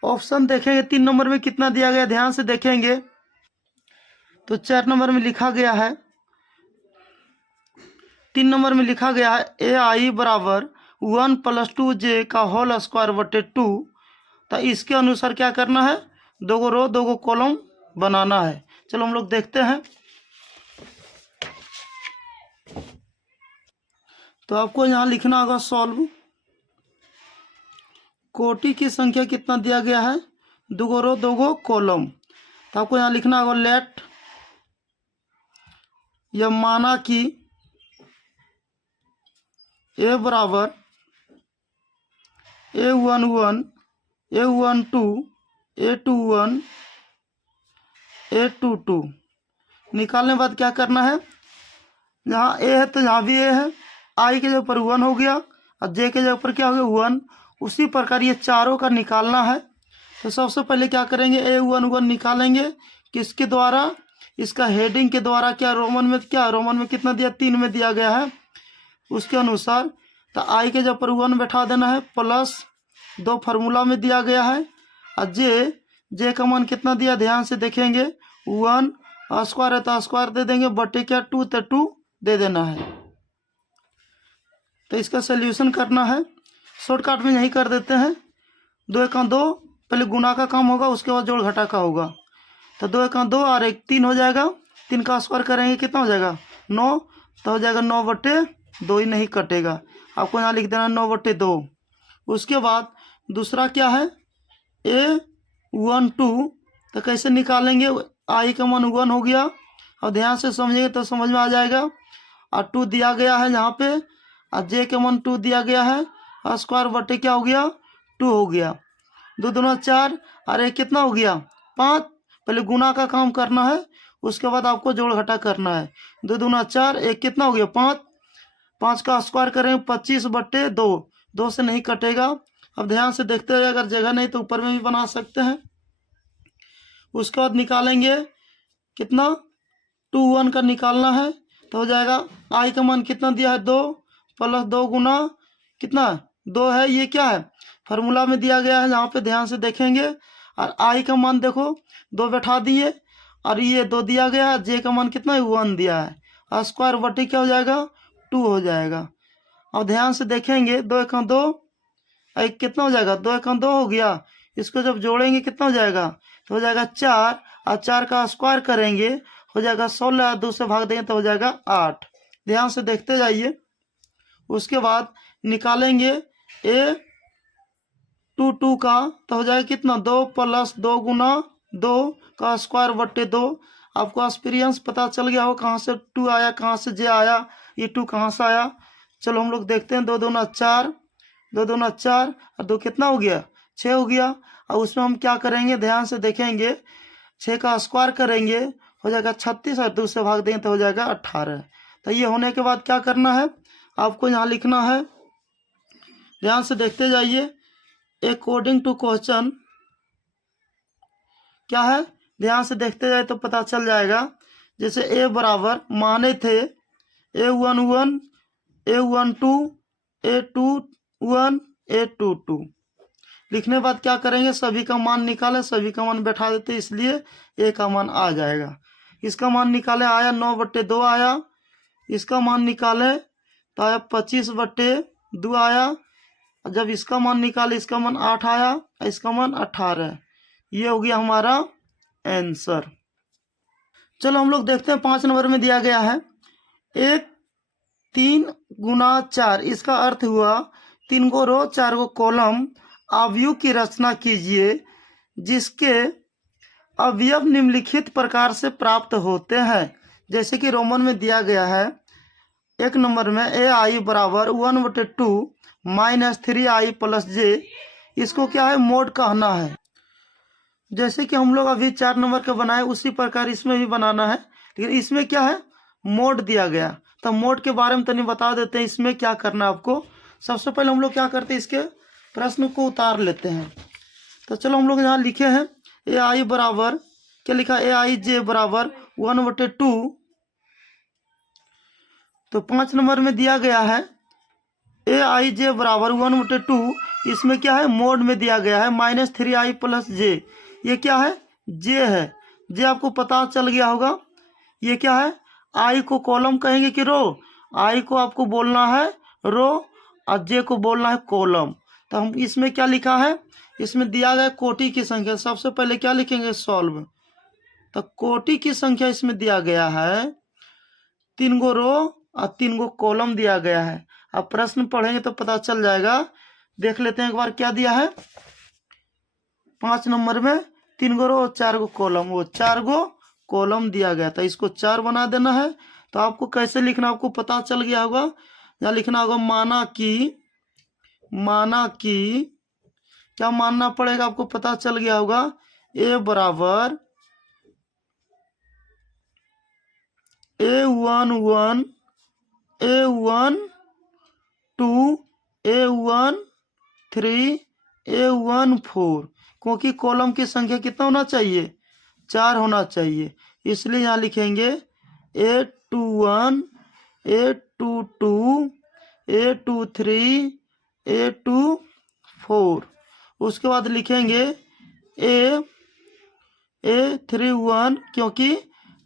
ऑप्शन देखेंगे 3 नंबर में कितना दिया गया, ध्यान से देखेंगे तो 4 नंबर में लिखा गया है, 3 नंबर में लिखा गया है AI बराबर 1 + 2J का होल स्क्वायर बटे 2। तो इसके अनुसार क्या करना है, 2 गो रो 2 गो कॉलम बनाना है। चलो हम लोग देखते हैं। तो आपको यहाँ लिखना होगा सॉल्व, कोटि की संख्या कितना दिया गया है, 2 गो रो 2 गो कॉलम। तो आपको यहाँ लिखना होगा लेट, या माना कि ए बराबर A11, A12, A21, A22। निकालने के बाद क्या करना है, यहाँ ए है तो यहाँ भी ए है, आई के जगह पर 1 हो गया और जे के जगह पर क्या हो गया 1। उसी प्रकार ये चारों का निकालना है। तो सबसे पहले क्या करेंगे, A11 निकालेंगे, किसके द्वारा, इसका हेडिंग के द्वारा। क्या रोमन में, क्या रोमन में कितना दिया, 3 में दिया गया है, उसके अनुसार। तो आई के जगह पर 1 बैठा देना है, प्लस 2 फार्मूला में दिया गया है, और जे का मान कितना दिया, ध्यान से देखेंगे 1, स्क्वायर है तो स्क्वायर दे देंगे, बटे क्या 2 तो 2 दे देना है। तो इसका सोल्यूशन करना है, शॉर्टकट में यही कर देते हैं। 2 × 2, पहले गुना का काम होगा, उसके बाद जोड़ घटा का होगा। तो 2 × 2 और 1 3 हो जाएगा, 3 का स्क्वायर करेंगे कितना हो जाएगा 9, तो हो जाएगा 9/2 ही नहीं कटेगा। आपको यहाँ लिख देना 9/2। उसके बाद दूसरा क्या है A12, तो कैसे निकालेंगे, आई का मान 1 हो गया, और ध्यान से समझेंगे तो समझ में आ जाएगा। और 2 दिया गया है यहाँ पे, और जे के मान 2 दिया गया है, और स्क्वायर बटे क्या हो गया 2 हो गया। 2 दूना 4 और 1 कितना हो गया 5। पहले गुना का काम करना है, उसके बाद आपको जोड़ घटा करना है। 2 दूना 4, 1 कितना हो गया 5, 5 का स्क्वायर करेंगे 25/2, 2 से नहीं कटेगा। अब ध्यान से देखते हैं, अगर जगह नहीं तो ऊपर में भी बना सकते हैं। उसके बाद निकालेंगे कितना 2 1 का निकालना है, तो हो जाएगा आई का मान कितना दिया है 2, प्लस 2 गुना कितना 2 है, ये क्या है फार्मूला में दिया गया है, यहाँ पे ध्यान से देखेंगे। और आई का मान देखो 2 बैठा दिए, और ये 2 दिया गया है, जे का मान कितना है 1 दिया है, और स्क्वायर बटे क्या हो जाएगा 2 हो जाएगा। अब ध्यान से देखेंगे 2 × 2, एक कितना हो जाएगा 2 × 2 हो गया। इसको जब जोड़ेंगे कितना हो जाएगा, तो हो जाएगा 4, और 4 का स्क्वायर करेंगे हो जाएगा 16, 2 से भाग देंगे तो हो जाएगा 8। ध्यान से देखते जाइए। उसके बाद निकालेंगे A22 का, तो हो जाएगा कितना 2 + 2 गुना 2 का स्क्वायर बटे 2। आपको एक्सपीरियंस पता चल गया हो कहाँ से 2 आया, कहाँ से जे आया, ये 2 कहाँ से आया। चलो हम लोग देखते हैं। 2 दूना 4, 2 दूना 4 और 2 कितना हो गया 6 हो गया। और उसमें हम क्या करेंगे, ध्यान से देखेंगे, 6 का स्क्वायर करेंगे हो जाएगा 36, और 2 से भाग देंगे तो हो जाएगा 18। तो ये होने के बाद क्या करना है, आपको यहाँ लिखना है, ध्यान से देखते जाइए। अकॉर्डिंग टू क्वेश्चन क्या है, ध्यान से देखते जाए तो पता चल जाएगा। जैसे ए बराबर माने थे A11 A12 A21 A22। लिखने के बाद क्या करेंगे, सभी का मान निकालें, सभी का मान बैठा देते, इसलिए ए का मान आ जाएगा। इसका मान निकाले, आया 9/2 आया। इसका मान निकाले तो आया 25/2 आया। जब इसका मान निकाले, इसका मान 8 आया, इसका मान 18। ये हो गया हमारा आंसर। चलो हम लोग देखते हैं 5 नंबर में दिया गया है 3 × 4। इसका अर्थ हुआ 3 गो रो 4 गो कॉलम अवयव की रचना कीजिए जिसके अवयव निम्नलिखित प्रकार से प्राप्त होते हैं। जैसे कि रोमन में दिया गया है 1 नंबर में AI बराबर 1/2 -3I + j। इसको क्या है, मोड कहना है। जैसे कि हम लोग अभी 4 नंबर का बनाए उसी प्रकार इसमें भी बनाना है, लेकिन इसमें क्या है, मोड दिया गया। तो मोड के बारे में तनी बता देते हैं, इसमें क्या करना है आपको। सबसे पहले हम लोग क्या करते हैं, इसके प्रश्न को उतार लेते हैं। तो चलो हम लोग यहाँ लिखे हैं AI बराबर क्या लिखा, AIJ बराबर 1/2। तो 5 नंबर में दिया गया है AIJ बराबर 1/2। इसमें क्या है, मोड में दिया गया है -3I + j। ये क्या है, जे है। जे आपको पता चल गया होगा। ये क्या है, आई को कॉलम कहेंगे कि रो। आई को आपको बोलना है रो और जे को बोलना है कॉलम। तो हम इसमें क्या लिखा है, इसमें दिया गया कोटि की संख्या। सबसे पहले क्या लिखेंगे, सॉल्व। तो कोटि की संख्या इसमें दिया गया है 3 गो रो और 3 गो कॉलम दिया गया है। अब प्रश्न पढ़ेंगे तो पता चल जाएगा। देख लेते हैं एक बार क्या दिया है। 5 नंबर में 3 गो रो 4 गो कॉलम, वो 4 गो कॉलम दिया गया था, इसको 4 बना देना है। तो आपको कैसे लिखना, आपको पता चल गया होगा। यहाँ लिखना होगा माना कि क्या मानना पड़ेगा, आपको पता चल गया होगा। A बराबर A11 A12 A13 A14, क्योंकि कॉलम की संख्या कितना होना चाहिए, 4 होना चाहिए। इसलिए यहाँ लिखेंगे A21 A22 A23 A24। उसके बाद लिखेंगे A31, क्योंकि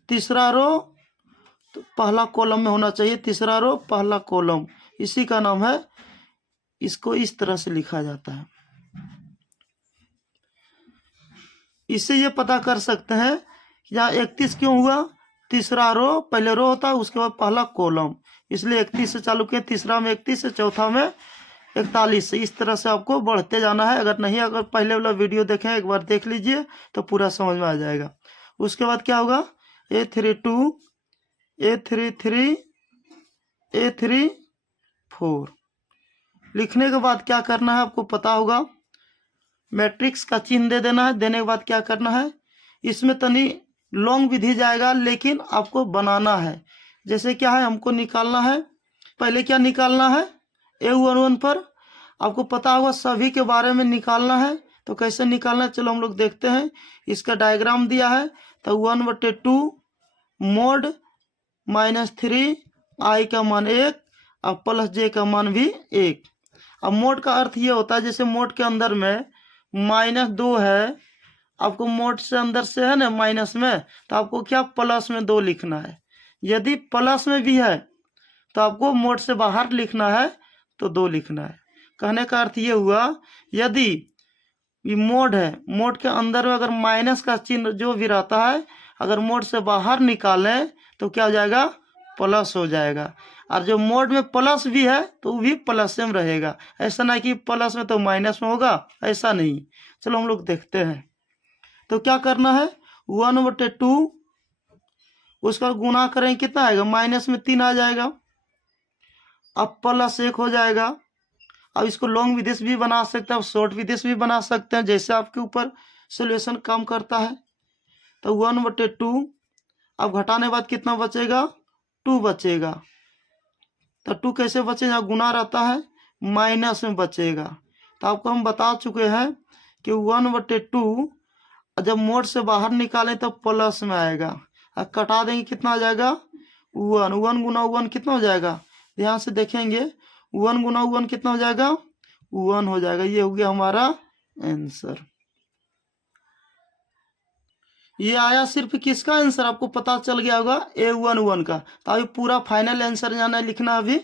तीसरा रो तो पहला कॉलम में होना चाहिए, तीसरा रो पहला कॉलम, इसी का नाम है। इसको इस तरह से लिखा जाता है। इससे ये पता कर सकते हैं कि यहाँ 31 क्यों हुआ, तीसरा रो पहले रो होता है, उसके बाद पहला कॉलम, इसलिए 31 से चालू किया, तीसरा में 31 से, चौथा में 41 से। इस तरह से आपको बढ़ते जाना है। अगर पहले वाला वीडियो देखें, एक बार देख लीजिए तो पूरा समझ में आ जाएगा। उसके बाद क्या होगा, A32 A33 A34। लिखने के बाद क्या करना है, आपको पता होगा, मैट्रिक्स का चिन्ह दे देना है। देने के बाद क्या करना है, इसमें तनी लॉन्ग विधि जाएगा, लेकिन आपको बनाना है। जैसे क्या है, हमको निकालना है, पहले क्या निकालना है, A11 पर आपको पता होगा सभी के बारे में निकालना है। तो कैसे निकालना है, चलो हम लोग देखते हैं। इसका डायग्राम दिया है। तो 1/2 मोड -3 आई का मान 1 और प्लस जे का मान भी 1। अब मोड का अर्थ ये होता है, जैसे मोड के अंदर में -2 है, आपको मोड से अंदर से है ना माइनस में, तो आपको क्या प्लस में 2 लिखना है। यदि प्लस में भी है तो आपको मोड से बाहर लिखना है तो 2 लिखना है। कहने का अर्थ ये हुआ, यदि ये मोड है, मोड के अंदर में अगर माइनस का चिन्ह जो भी रहता है, अगर मोड से बाहर निकालें तो क्या हो जाएगा, प्लस हो जाएगा। और जो मोड में प्लस भी है तो वो भी प्लस में रहेगा। ऐसा नहीं कि प्लस में तो माइनस में होगा, ऐसा नहीं। चलो हम लोग देखते हैं। तो क्या करना है, 1/2 उसका गुना करें, कितना आएगा, माइनस में 3 आ जाएगा, अब +1 हो जाएगा। अब इसको लॉन्ग विधि से भी बना सकते हैं, अब शॉर्ट विधि से भी बना सकते हैं, जैसे आपके ऊपर सोल्यूशन काम करता है। तो 1/2 अब घटाने बाद कितना बचेगा, 2 बचेगा। तो 2 कैसे बचेगा, गुना रहता है, माइनस में बचेगा। तो आपको हम बता चुके हैं कि 1/2 जब मोड से बाहर निकालें तो प्लस में आएगा, और कटा देंगे कितना आ जाएगा, वन, वन गुना वन कितना हो जाएगा, ध्यान से देखेंगे, वन गुना वन कितना हो जाएगा, वन हो जाएगा। ये हो गया हमारा आंसर। ये आया सिर्फ किसका आंसर, आपको पता चल गया होगा A11 का। तो अभी पूरा फाइनल आंसर जाना है लिखना। अभी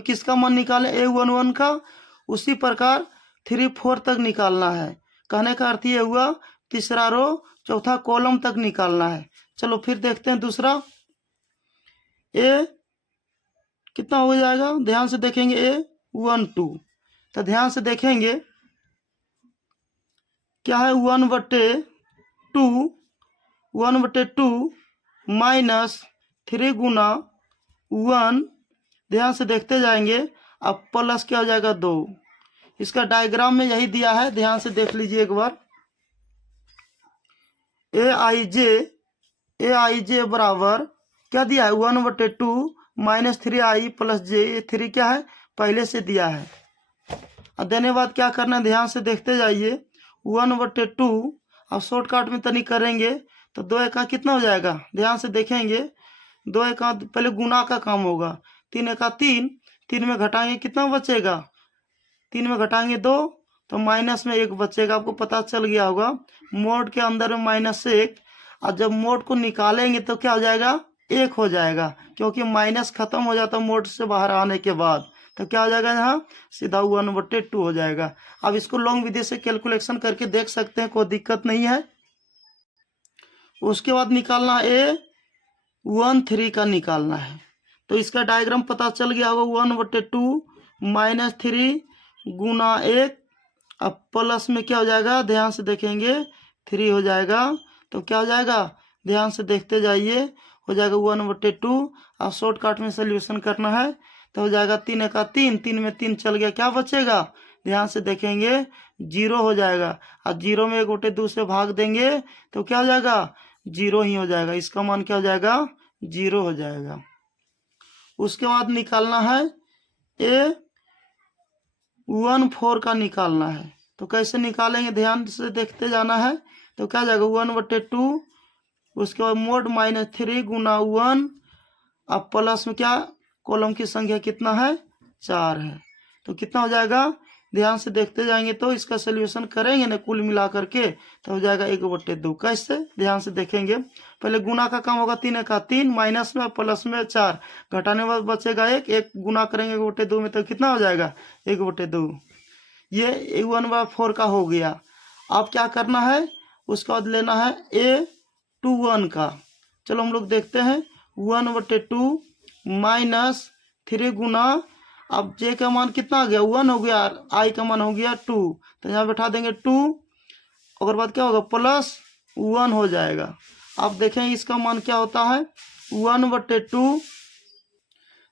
किसका मान निकालें, A11 का। उसी प्रकार 3, 4 तक निकालना है। कहने का अर्थ ये हुआ तीसरा रो चौथा कॉलम तक निकालना है। चलो फिर देखते हैं दूसरा। ए कितना हो जाएगा, ध्यान से देखेंगे, A12। तो ध्यान से देखेंगे क्या है, 1/2, 1/2 माइनस 3 गुना 1, ध्यान से देखते जाएंगे। अब प्लस क्या हो जाएगा 2। इसका डायग्राम में यही दिया है, ध्यान से देख लीजिए एक बार। ए आई जे बराबर क्या दिया है, 1/2 माइनस 3i प्लस जे। ये 3 क्या है, पहले से दिया है। और देने बाद क्या करना है, ध्यान से देखते जाइए। 1/2 अब शॉर्टकट में तनिक करेंगे तो 2 एका कितना हो जाएगा, ध्यान से देखेंगे। 2 एका पहले गुना का काम होगा, 3 एका 3, 3 में घटाएंगे कितना बचेगा, 3 में घटाएंगे 2, तो माइनस में 1 बचेगा। आपको पता चल गया होगा मोड के अंदर में -1। और जब मोड को निकालेंगे तो क्या हो जाएगा, 1 हो जाएगा, क्योंकि माइनस खत्म हो जाता है मोड से बाहर आने के बाद। तो क्या हो जाएगा, यहाँ सीधा 1/2 हो जाएगा। अब इसको लॉन्ग विधि से कैलकुलेशन करके देख सकते हैं, कोई दिक्कत नहीं है। उसके बाद निकालना A13 का निकालना है। तो इसका डायग्राम पता चल गया होगा, 1/2 माइनस 3 गुना 1, अब प्लस में क्या हो जाएगा, ध्यान से देखेंगे 3 हो जाएगा। तो क्या हो जाएगा, ध्यान से देखते जाइए, हो जाएगा 1/2। अब शॉर्टकट में सोल्यूशन करना है तो हो जाएगा 3 एका 3, 3 में 3 चल गया, क्या बचेगा, ध्यान से देखेंगे 0 हो जाएगा। और 0 में 1/2 से भाग देंगे तो क्या हो जाएगा, 0 ही हो जाएगा। इसका मान क्या हो जाएगा, 0 हो जाएगा। उसके बाद निकालना है A14 का निकालना है। तो कैसे निकालेंगे, ध्यान से देखते जाना है। तो क्या जाएगा, 1/2, उसके बाद मोड -3 गुना 1, अब प्लस में क्या, कॉलम की संख्या कितना है, 4 है। तो कितना हो जाएगा, ध्यान से देखते जाएंगे तो इसका सोल्यूशन करेंगे ना कुल मिला करके, तो हो जाएगा 1/2। कैसे, ध्यान से देखेंगे, पहले गुना का काम होगा, 3 एका 3 माइनस में प्लस में 4, घटाने बाद बचेगा 1 गुना करेंगे 1/2 में तो कितना हो जाएगा, 1/2। ये 1/4 का हो गया। अब क्या करना है, उसके बाद लेना है A21 का। चलो हम लोग देखते हैं, 1/2 माइनस 3 गुना, अब जे का मान कितना आ गया, 1 हो गया, आई का मान हो गया 2, तो यहाँ बैठा देंगे 2, और बाद क्या होगा, प्लस 1 हो जाएगा। अब देखें इसका मान क्या होता है, 1/2।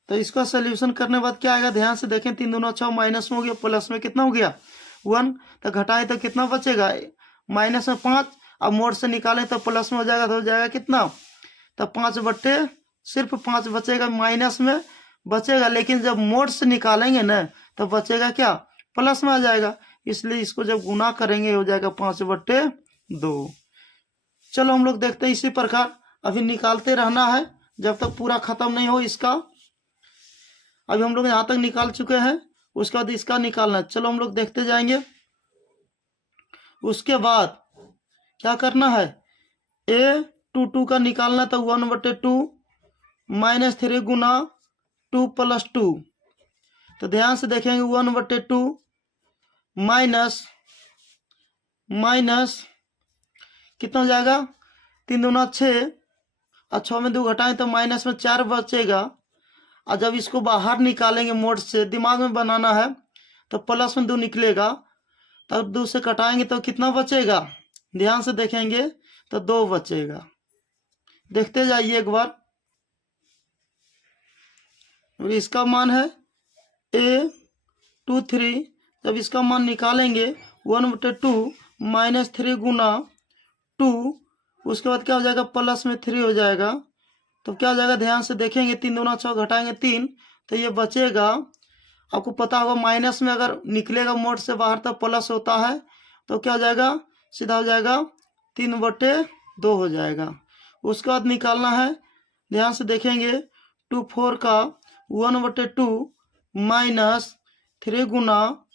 तो इसका सोल्यूशन करने बाद क्या आएगा, ध्यान से देखें, 3 दूना 6, माइनस में हो गया, प्लस में कितना हो गया 1, तो घटाएं तो कितना बचेगा, माइनस में 5, अब मोड से निकालें तो प्लस में हो जाएगा, तो हो जाएगा कितना, तो 5 सिर्फ 5 बचेगा, माइनस में बचेगा, लेकिन जब मोड से निकालेंगे ना तो बचेगा क्या, प्लस में आ जाएगा। इसलिए इसको जब गुना करेंगे हो जाएगा 5/2। चलो हम लोग देखते हैं इसी प्रकार, अभी निकालते रहना है जब तक पूरा खत्म नहीं हो इसका। अभी हम लोग यहाँ तक निकाल चुके हैं, उसके बाद इसका निकालना है। चलो हम लोग देखते जाएंगे। उसके बाद क्या करना है, A22 का निकालना, तो 1/2 माइनस 3 गुना 2 प्लस 2। तो ध्यान से देखेंगे, 1/2 माइनस कितना हो जाएगा, 3 दूना 6, और 6 में 2 घटाएं तो माइनस में 4 बचेगा। और जब इसको बाहर निकालेंगे मोड से, दिमाग में बनाना है, तो प्लस में 2 निकलेगा, तब 2 से कटाएंगे तो कितना बचेगा, ध्यान से देखेंगे तो 2 बचेगा। देखते जाइए एक बार। इसका मान है A23, जब इसका मान निकालेंगे 1/2 माइनस 3 गुना 2, उसके बाद क्या हो जाएगा, प्लस में 3 हो जाएगा। तो क्या हो जाएगा, ध्यान से देखेंगे, 3 दूना 6, घटाएंगे 3, तो ये बचेगा। आपको पता होगा माइनस में अगर निकलेगा मोड से बाहर तो प्लस होता है, तो क्या हो जाएगा, सीधा हो जाएगा 3/2 हो जाएगा। उसके बाद निकालना है, ध्यान से देखेंगे, 4 का 1/2 माइनस 3 गुना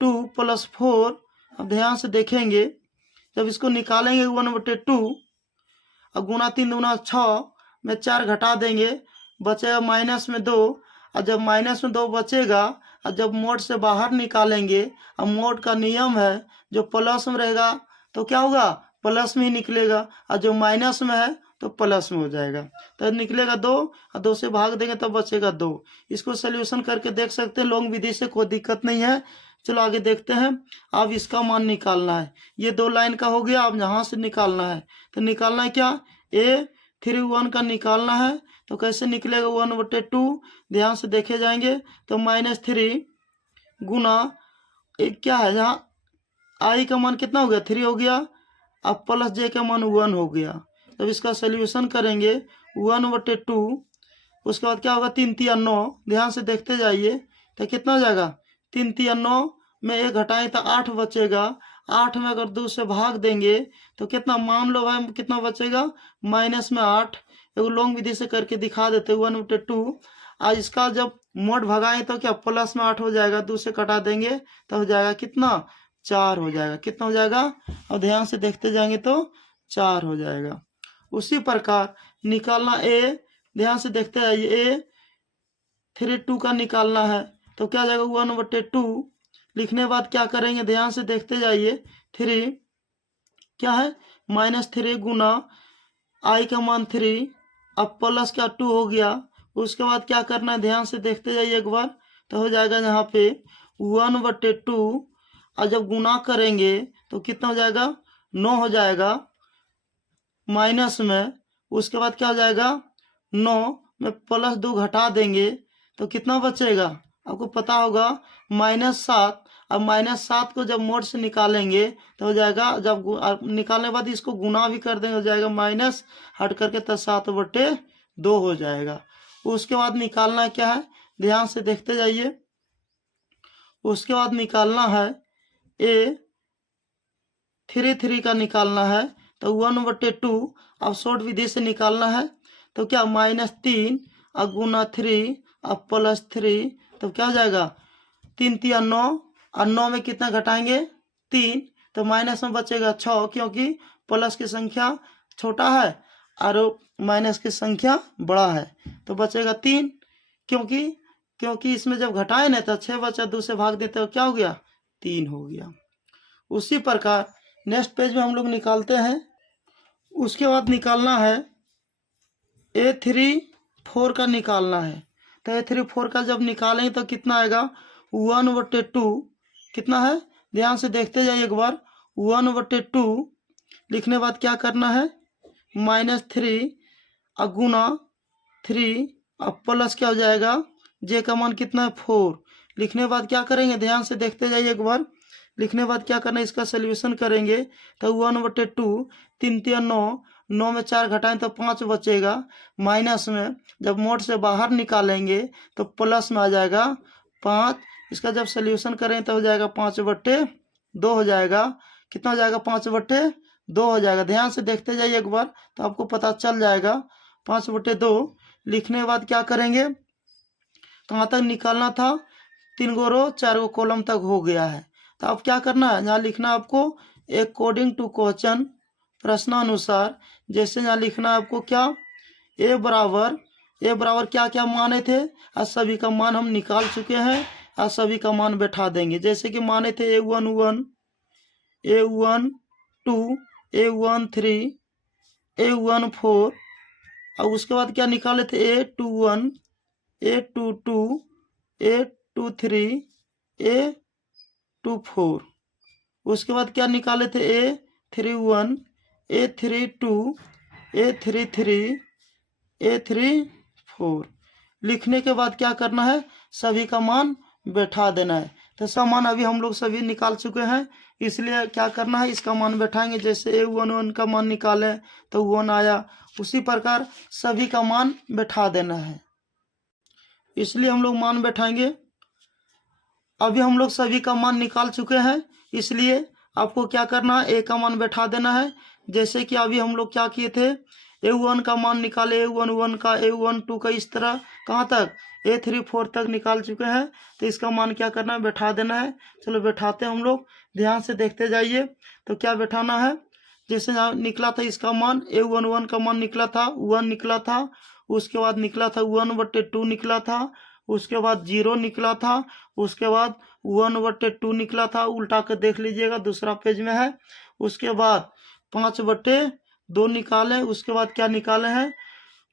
2 प्लस 4। अब ध्यान से देखेंगे, जब इसको निकालेंगे 1/2 और गुना 3 दूना 6 में 4 घटा देंगे, बचेगा माइनस में 2। और जब माइनस में 2 बचेगा और जब मोड से बाहर निकालेंगे, और मोड का नियम है जो प्लस में रहेगा तो क्या होगा, प्लस में ही निकलेगा, और जो माइनस में है तो प्लस में हो जाएगा। तो निकलेगा 2 और 2 से भाग देंगे तो बचेगा 2। इसको सोल्यूशन करके देख सकते हैं, लॉन्ग विधि से कोई दिक्कत नहीं है। चलो आगे देखते हैं। अब इसका मान निकालना है, ये 2 लाइन का हो गया। अब यहाँ से निकालना है, तो निकालना है क्या, A31 का निकालना है। तो कैसे निकलेगा, 1/2 ध्यान से देखे जाएंगे तो -3 गुना क्या है, यहाँ आई का मान कितना हो गया, 3 हो गया, अब प्लस जे का मान 1 हो गया। जब इसका सोल्यूशन करेंगे 1/2, उसके बाद क्या होगा, 3 3 9, ध्यान से देखते जाइए तो कितना हो जाएगा, 3 3 9 में 1 घटाएं तो 8 बचेगा। 8 में अगर 2 से भाग देंगे तो कितना, मान लो भाई कितना बचेगा, माइनस में 8। एगो लॉन्ग विधि से करके दिखा देते 1/2। आज इसका जब मोड भगाएं तो क्या प्लस में 8 हो जाएगा, 2 से कटा देंगे तो हो जाएगा कितना, 4 हो जाएगा। कितना हो जाएगा, और ध्यान से देखते जाएंगे तो 4 हो जाएगा। उसी प्रकार निकालना ए, ध्यान से देखते जाइए, A32 का निकालना है तो क्या जाएगा, 1/2 लिखने के बाद क्या करेंगे, ध्यान से देखते जाइए, 3 क्या है, -3 गुना आई का मान 3, अब प्लस का 2 हो गया। उसके बाद क्या करना है, ध्यान से देखते जाइए एक बार, तो हो जाएगा यहाँ पे 1/2, और जब गुना करेंगे तो कितना हो जाएगा, 9 हो जाएगा माइनस में। उसके बाद क्या हो जाएगा, 9 में प्लस 2 घटा देंगे तो कितना बचेगा, आपको पता होगा, -7। अब -7 को जब मोड से निकालेंगे तो हो जाएगा, जब निकालने के बाद इसको गुना भी कर देंगे, हो जाएगा माइनस हट करके तो 7/2 हो जाएगा। उसके बाद निकालना क्या है, ध्यान से देखते जाइए। उसके बाद निकालना है A33 का निकालना है तो 1/2, अब शॉर्ट विधि से निकालना है तो क्या, -3 और गुना 3 और +3, तो क्या हो जाएगा, 3 3 9, और 9 में कितना घटाएंगे, 3, तो माइनस में बचेगा 6, क्योंकि प्लस की संख्या छोटा है और माइनस की संख्या बड़ा है, तो बचेगा 3। क्योंकि इसमें जब घटाए ना तो 6 बचा, 2 से भाग देते तो क्या हो गया, 3 हो गया। उसी प्रकार नेक्स्ट पेज में हम लोग निकालते हैं। उसके बाद निकालना है A34 का निकालना है, तो A34 का जब निकालेंगे तो कितना आएगा, 1/2 कितना है, ध्यान से देखते जाइए एक बार, 1/2 लिखने बाद क्या करना है, -3 और गुना 3 और प्लस क्या हो जाएगा, जे का मान कितना है, 4। लिखने बाद क्या करेंगे, ध्यान से देखते जाइए एक बार, लिखने बाद क्या करना है, इसका सोल्यूशन करेंगे तो 1/2, 3 3 9, 9 में 4 घटाएं तो 5 बचेगा, माइनस में जब मोड से बाहर निकालेंगे तो प्लस में आ जाएगा 5। इसका जब सोल्यूशन करें तो हो जाएगा 5/2 हो जाएगा। कितना हो जाएगा, 5/2 हो जाएगा। ध्यान से देखते जाइए एक बार तो आपको पता चल जाएगा, 5/2। लिखने के बाद क्या करेंगे, कहाँ तक निकालना था, 3 गो रो 4 गो कॉलम तक हो गया है। तो अब क्या करना है, यहाँ लिखना है आपको अकॉर्डिंग टू क्वेश्चन, प्रश्नानुसार। जैसे यहाँ लिखना है आपको क्या, ए बराबर क्या क्या माने थे, आज सभी का मान हम निकाल चुके हैं, आज सभी का मान बैठा देंगे। जैसे कि माने थे A11, A12, A13, A14, और उसके बाद क्या निकाले थे, A21, A22, A23, A24। उसके बाद क्या निकाले थे, A31, A32, A33, A34। लिखने के बाद क्या करना है, सभी का मान बैठा देना है। तो सब मान अभी हम लोग सभी निकाल चुके हैं, इसलिए क्या करना है, इसका मान बैठाएंगे। जैसे A11 का मान निकाले तो 1 आया, उसी प्रकार सभी का मान बैठा देना है, इसलिए हम लोग मान बैठाएंगे। अभी हम लोग सभी का मान निकाल चुके हैं, इसलिए आपको क्या करना है, ए का मान बैठा देना है। जैसे कि अभी हम लोग क्या किए थे, A1 का मान निकाले, A11 का, A12 का, इस तरह कहाँ तक A34 तक निकाल चुके हैं। तो इसका मान क्या करना है, बैठा देना है। चलो बैठाते हैं हम लोग, ध्यान से देखते जाइए। तो क्या बैठाना है, जैसे यहाँ निकला था इसका मान, A11 का मान निकला था 1 निकला था, उसके बाद निकला था 1/2 निकला था, उसके बाद 0 निकला था, उसके बाद 1/2 निकला था, उल्टा कर देख लीजिएगा दूसरा पेज में है। उसके बाद 5/2 निकाले, उसके बाद क्या निकाले हैं,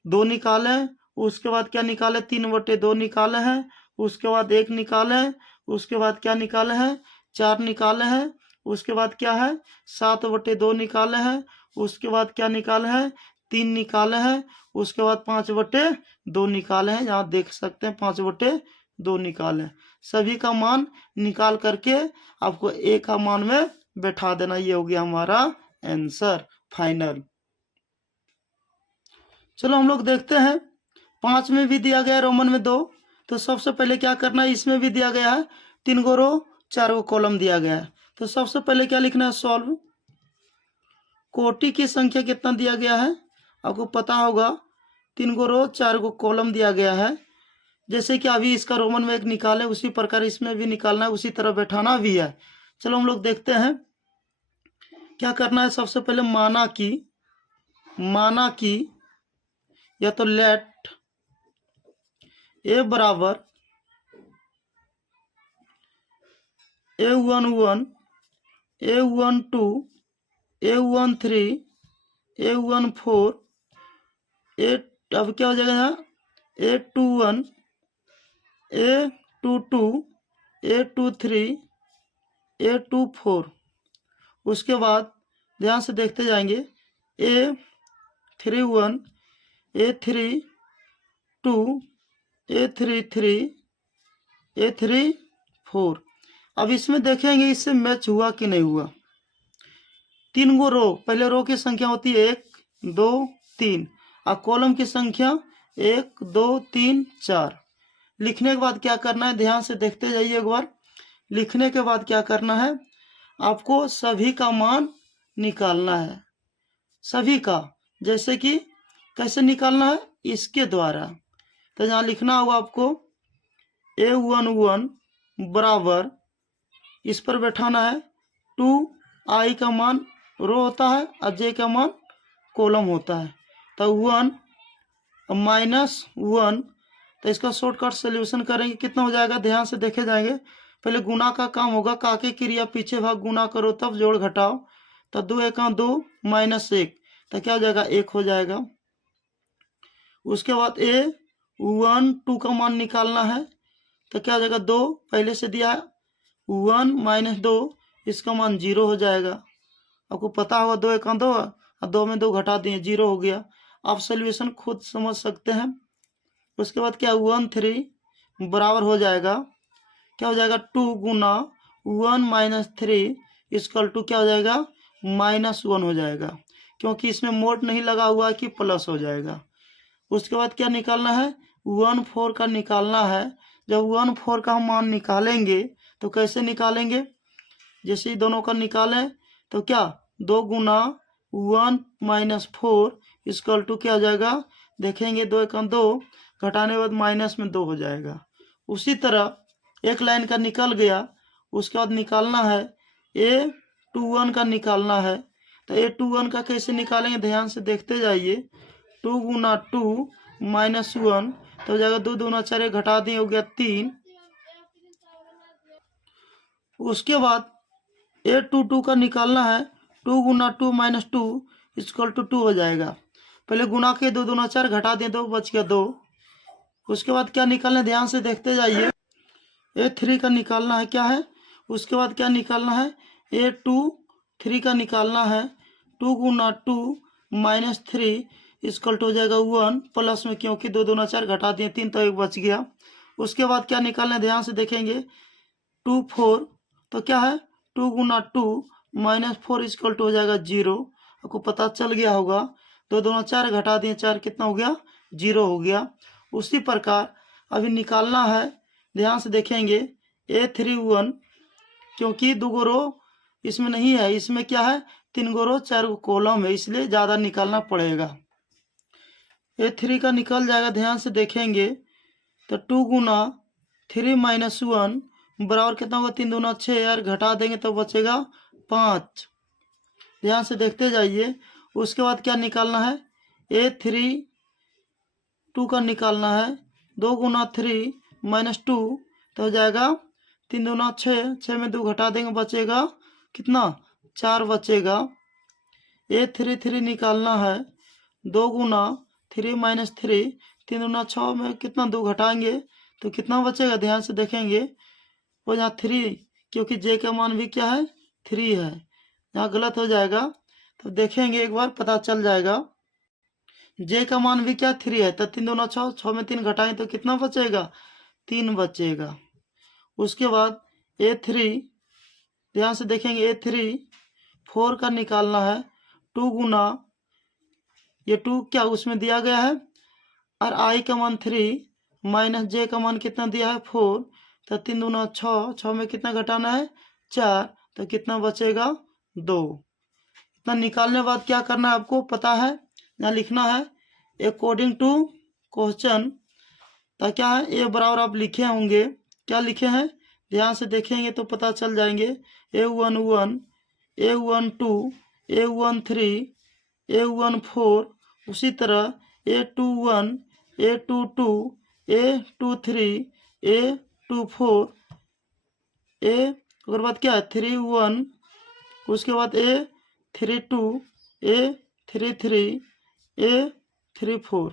2 निकाले, उसके बाद क्या निकाले, 3/2 निकाले हैं, उसके बाद 1 निकाले, उसके बाद क्या निकाले हैं, 4 निकाले हैं, उसके बाद क्या है 7/2 निकाले हैं, उसके बाद क्या निकाले हैं 3 निकाले हैं, उसके बाद 5/2 निकाले हैं। यहाँ देख सकते हैं 5/2 निकाले। सभी का मान निकाल करके आपको ए का मान में बैठा देना। ये हो गया हमारा आंसर फाइनल। चलो हम लोग देखते हैं, 5 में भी दिया गया है रोमन में 2। तो सबसे पहले क्या करना है, इसमें भी दिया गया है 3 गो रो 4 गो कॉलम दिया गया है। तो सबसे पहले क्या लिखना है, सॉल्व। कोटि की संख्या कितना दिया गया है आपको पता होगा, 3 गो रो 4 गो कॉलम दिया गया है। जैसे कि अभी इसका रोमन में एक निकाले, उसी प्रकार इसमें भी निकालना है, उसी तरह बैठाना भी है। चलो हम लोग देखते हैं क्या करना है। सबसे पहले माना कि या तो लेट ए बराबर A11, A12, A13, A14, अब क्या हो जाएगा यहाँ A21, A22, A23, A24। उसके बाद ध्यान से देखते जाएंगे, A31, A32, A33, A34। अब इसमें देखेंगे इससे मैच हुआ कि नहीं हुआ। 3 गो रो, पहले रो की संख्या होती है 1 2 3, और कॉलम की संख्या 1 2 3 4। लिखने के बाद क्या करना है, ध्यान से देखते जाइए एक बार। लिखने के बाद क्या करना है, आपको सभी का मान निकालना है, सभी का। जैसे कि कैसे निकालना है, इसके द्वारा। तो यहाँ लिखना होगा आपको A11 बराबर, इस पर बैठाना है 2i का मान रो होता है और j का मान कॉलम होता है। तो 1 -1, तो इसका शॉर्टकट सोल्यूशन करेंगे, कितना हो जाएगा, ध्यान से देखे जाएंगे। पहले गुना का काम होगा, काके क्रिया पीछे भाग गुना करो तब जोड़ घटाओ। तो 2 एका 2 -1, तो क्या हो जाएगा 1 हो जाएगा। उसके बाद A12 का मान निकालना है, तो क्या हो जाएगा 2 पहले से दिया है, 1 - 2, इसका मान 0 हो जाएगा। आपको पता होगा 2 एका 2 और 2 में 2 घटा दिए 0 हो गया। आप सोल्यूशन खुद समझ सकते हैं। उसके बाद क्या 13 बराबर हो जाएगा, क्या हो जाएगा 2 गुना 1 - 3 इक्वल टू क्या हो जाएगा -1 हो जाएगा, क्योंकि इसमें मोड नहीं लगा हुआ है कि प्लस हो जाएगा। उसके बाद क्या निकालना है, 14 का निकालना है। जब 14 का हम मान निकालेंगे तो कैसे निकालेंगे, जैसे ही दोनों का निकालें तो क्या 2 गुना 1 - 4 इक्वल टू क्या हो जाएगा, देखेंगे 2 एका 2, घटाने के बाद माइनस में 2 हो जाएगा। उसी तरह एक लाइन का निकल गया, उसके बाद निकालना है A21 का निकालना है। तो A21 का कैसे निकालेंगे, ध्यान से देखते जाइए। 2 गुना 2 -1, तो हो जाएगा 2 दूना 4, घटा दिए हो गया 3। उसके बाद A22 का निकालना है, 2 गुना 2 - 2 इक्वल टू 2 हो जाएगा। पहले गुना के 2 दूना 4, घटा दिए 2, बच गया 2। उसके बाद क्या निकालना है, ध्यान से देखते जाइए। A3 का निकालना है, क्या है, उसके बाद क्या निकालना है, A23 का निकालना है। 2 गुना 2 - 3 इक्वल टू हो जाएगा 1, प्लस में क्योंकि 2 दूना 4, घटा दिए 3, तो 1 बच गया। उसके बाद क्या निकालना है, ध्यान से देखेंगे 2 4, तो क्या है 2 गुना 2 -4 इक्वल टू हो जाएगा 0। आपको पता चल गया होगा, 2 दूना 4, घटा दिए 4, कितना हो गया 0 हो गया। उसी प्रकार अभी निकालना है, ध्यान से देखेंगे A31, क्योंकि 2 गो रो इसमें नहीं है, इसमें क्या है 3 गो रो 4 गो कॉलम है, इसलिए ज़्यादा निकालना पड़ेगा। ये 3 का निकल जाएगा, ध्यान से देखेंगे तो 2 गुना 3 माइनस 1 बराबर कितना होगा, 3 दूना 6 यार, घटा देंगे तो बचेगा 5। ध्यान से देखते जाइए। उसके बाद क्या निकालना है, A3 2 का निकालना है, 2 गुना 3 माइनस 2 तो हो जाएगा 3 दूना 6, 6 में 2 घटा देंगे बचेगा कितना, 4 बचेगा। A3 निकालना है, 2 गुना 3 माइनस 3, 3 दूना 6 में कितना 2 घटाएंगे तो कितना बचेगा, ध्यान से देखेंगे। वो यहाँ 3, क्योंकि जे का मान भी क्या है 3 है, यहाँ गलत हो जाएगा तो देखेंगे एक बार पता चल जाएगा। जे का मान भी क्या 3 है, तो 3 दूना 6, 6 में 3 घटाएं तो कितना बचेगा, 3 बचेगा। उसके बाद A3 ध्यान से देखेंगे, A3 4 का निकालना है, 2 गुना ये 2 क्या उसमें दिया गया है और आई का मान 3 माइनस जे का मान कितना दिया है 4, तो 3 दूना 6, 6 में कितना घटाना है 4, तो कितना बचेगा 2। इतना निकालने के बाद क्या करना है आपको पता है, यहाँ लिखना है अकॉर्डिंग टू क्वेश्चन, तो क्या है ए बराबर आप लिखे होंगे, क्या लिखे हैं ध्यान से देखेंगे तो पता चल जाएंगे, A11 A12 A13 A14, उसी तरह A21 A22 A23 A24 उसके बाद क्या है 31, उसके बाद A32 A33 A34।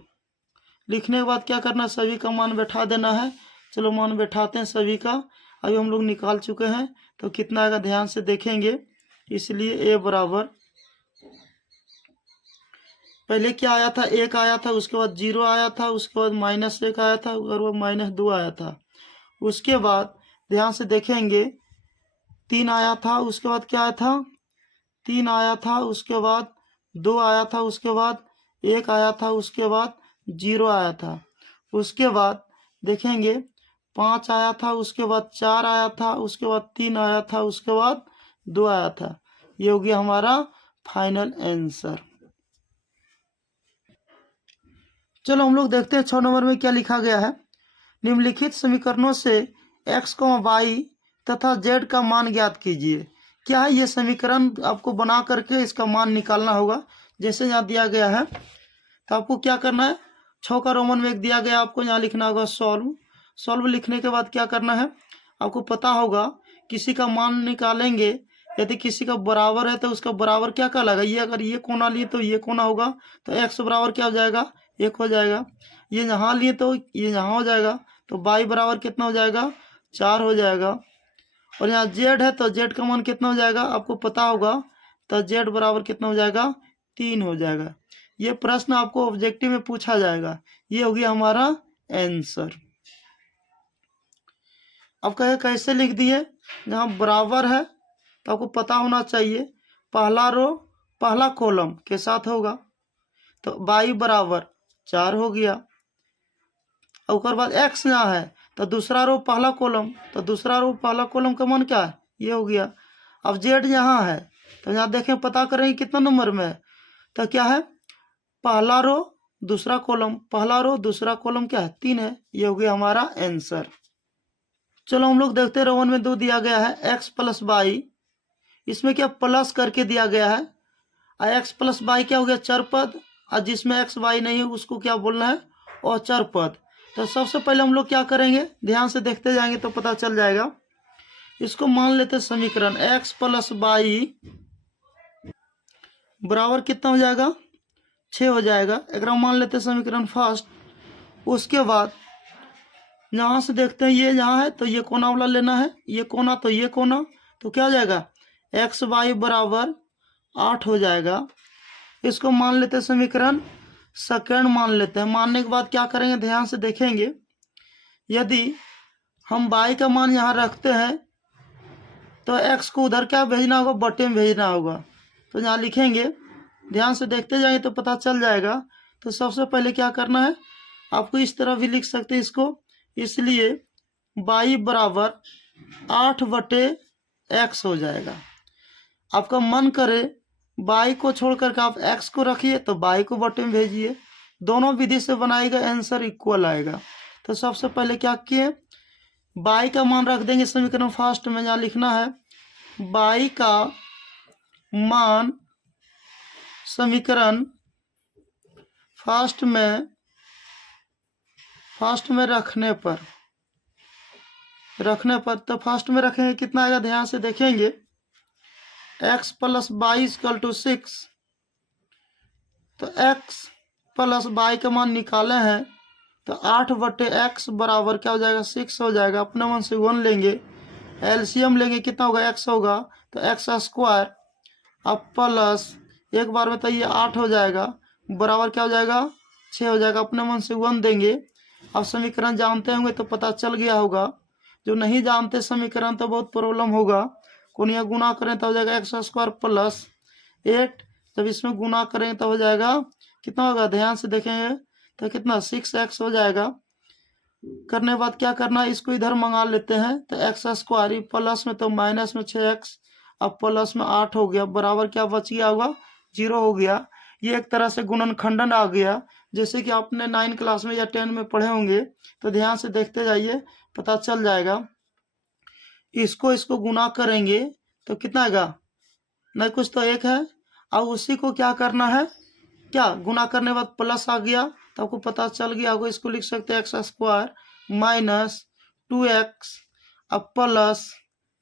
लिखने के बाद क्या करना है, सभी का मान बैठा देना है। चलो मान बैठाते हैं सभी का, अभी हम लोग निकाल चुके हैं तो कितना आएगा ध्यान से देखेंगे। इसलिए ए बराबर पहले क्या आया था, 1 आया था, उसके बाद 0 आया था, उसके बाद -1 आया था और वो -2 आया था। उसके बाद ध्यान से देखेंगे 3 आया था, उसके बाद क्या आया था 3 आया था, उसके बाद 2 आया था, उसके बाद 1 आया था, उसके बाद 0 आया था। उसके बाद देखेंगे 5 आया था, उसके बाद 4 आया था, उसके बाद 3 आया था, उसके बाद 2 आया था। ये हो गया हमारा फाइनल आंसर। चलो हम लोग देखते हैं 6 नंबर में क्या लिखा गया है। निम्नलिखित समीकरणों से x, y तथा z का मान ज्ञात कीजिए। क्या है ये समीकरण, आपको बना करके इसका मान निकालना होगा। जैसे यहाँ दिया गया है तो आपको क्या करना है, 6 का रोमन में 1 दिया गया, आपको यहाँ लिखना होगा सॉल्व। सॉल्व लिखने के बाद क्या करना है, आपको पता होगा किसी का मान निकालेंगे, यदि किसी का बराबर है तो उसका बराबर क्या कहलाएगा, ये अगर ये कोना लिए तो ये कोना होगा, तो x बराबर क्या हो जाएगा 1 हो जाएगा। ये यहाँ लिए तो ये यहाँ हो जाएगा, तो y बराबर कितना हो जाएगा 4 हो जाएगा। और यहाँ z है तो z का मान कितना हो जाएगा आपको पता होगा, तो z बराबर कितना हो जाएगा 3 हो जाएगा। ये प्रश्न आपको ऑब्जेक्टिव में पूछा जाएगा। ये हो गया हमारा आंसर। अब कहे कैसे लिख दिए, जहाँ बराबर है तो आपको पता होना चाहिए पहला रो पहला कॉलम के साथ होगा, तो y बराबर 4 हो गया। और उसके बाद x यहाँ है तो दूसरा रो पहला कॉलम, तो दूसरा रो पहला कॉलम का मान क्या है ये हो गया। अब z यहाँ है तो यहाँ देखें पता करेंगे कितना नंबर में है, तो क्या है पहला रो दूसरा कॉलम, पहला रो दूसरा कॉलम क्या है 3 है। ये हो गया हमारा आंसर। चलो हम लोग देखते हैं रोमन में 2 दिया गया है x प्लस वाई, इसमें क्या प्लस करके दिया गया है, और x प्लस वाई क्या हो गया चर पद, और जिसमें x y नहीं है उसको क्या बोलना है अचर पद। तो सबसे पहले हम लोग क्या करेंगे, ध्यान से देखते जाएंगे तो पता चल जाएगा। इसको मान लेते समीकरण x प्लस वाई बराबर कितना हो जाएगा 6 हो जाएगा, एक मान लेते समीकरण फर्स्ट। उसके बाद यहाँ से देखते हैं ये यहाँ है तो ये कोना वाला लेना है, ये कोना तो ये कोना, तो क्या हो जाएगा एक्स वाई बराबर 8 हो जाएगा। इसको मान लेते हैं समीकरण सेकंड मान लेते हैं। मानने के बाद क्या करेंगे ध्यान से देखेंगे, यदि हम y का मान यहाँ रखते हैं तो x को उधर क्या भेजना होगा बटे में भेजना होगा, तो यहाँ लिखेंगे ध्यान से देखते जाएंगे तो पता चल जाएगा। तो सबसे पहले क्या करना है, आपको इस तरह भी लिख सकते हैं इसको, इसलिए y बराबर 8 बटे x हो जाएगा। आपका मन करे y को छोड़ करके आप x को रखिए तो y को बटे में भेजिए, दोनों विधि से बनाएगा आंसर इक्वल आएगा। तो सबसे पहले क्या किए, बाई का मान रख देंगे समीकरण फर्स्ट में, यहाँ लिखना है बाई का मान समीकरण फर्स्ट में रखने पर तो फर्स्ट में रखेंगे कितना आएगा, ध्यान से देखेंगे, x plus y equal to 6। तो x प्लस बाई का मान निकाले हैं तो 8/x बराबर क्या हो जाएगा, 6 हो जाएगा। अपने मन से 1 लेंगे, एलसीएम लेंगे, कितना होगा, x होगा, तो एक्स स्क्वायर अब प्लस एक बार में तो ये 8 हो जाएगा, बराबर क्या हो जाएगा, 6 हो जाएगा। अपने मन से 1 देंगे। अब समीकरण जानते होंगे तो पता चल गया होगा, जो नहीं जानते समीकरण तो बहुत प्रॉब्लम होगा। कौन यहाँ गुना करें तो हो जाएगा एक्स स्क्वायर प्लस 8, जब इसमें गुना करें तो हो जाएगा कितना होगा, ध्यान से देखेंगे तो कितना 6x हो जाएगा। करने के बाद क्या करना है, इसको इधर मंगा लेते हैं, तो एक्स स्क्वायर प्लस में तो माइनस में 6x, अब प्लस में 8 हो गया, बराबर क्या बच गया होगा, 0 हो गया। ये एक तरह से गुणनखंडन आ गया, जैसे कि आपने 9 क्लास में या 10 में पढ़े होंगे, तो ध्यान से देखते जाइए, पता चल जाएगा। इसको गुना करेंगे तो कितना आएगा, नहीं कुछ तो एक है। अब उसी को क्या करना है, क्या गुना करने के बाद प्लस आ गया तो आपको पता चल गया होगा। इसको लिख सकते हैं एक्स स्क्वायर माइनस 2x, अब प्लस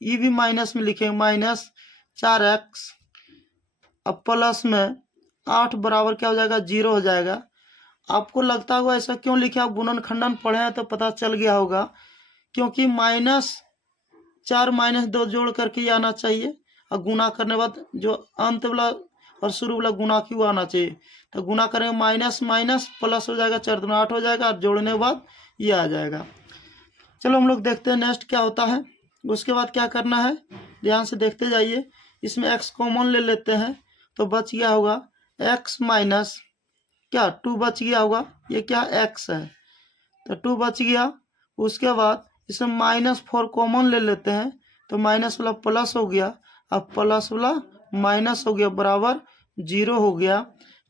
ये भी माइनस में लिखेंगे माइनस 4x, अब प्लस में 8 बराबर क्या हो जाएगा, 0 हो जाएगा। आपको लगता होगा ऐसा क्यों लिखे, आप गुणनखंडन पढ़े हैं तो पता चल गया होगा, क्योंकि -4 -2 जोड़ करके ये आना चाहिए, और गुना करने के बाद जो अंत वाला और शुरू वाला गुना क्यों आना चाहिए। तो गुना करेंगे माइनस माइनस प्लस हो जाएगा, 4 दूना 8 हो जाएगा, और जोड़ने के बाद ये आ जाएगा। चलो हम लोग देखते हैं नेक्स्ट क्या होता है। उसके बाद क्या करना है, ध्यान से देखते जाइए, इसमें x कॉमन ले लेते हैं तो बच गया होगा x माइनस क्या 2 बच गया होगा, ये क्या x है तो 2 बच गया। उसके बाद इसमें -4 कॉमन ले लेते हैं तो माइनस वाला प्लस हो गया, अब प्लस वाला माइनस हो गया, बराबर 0 हो गया।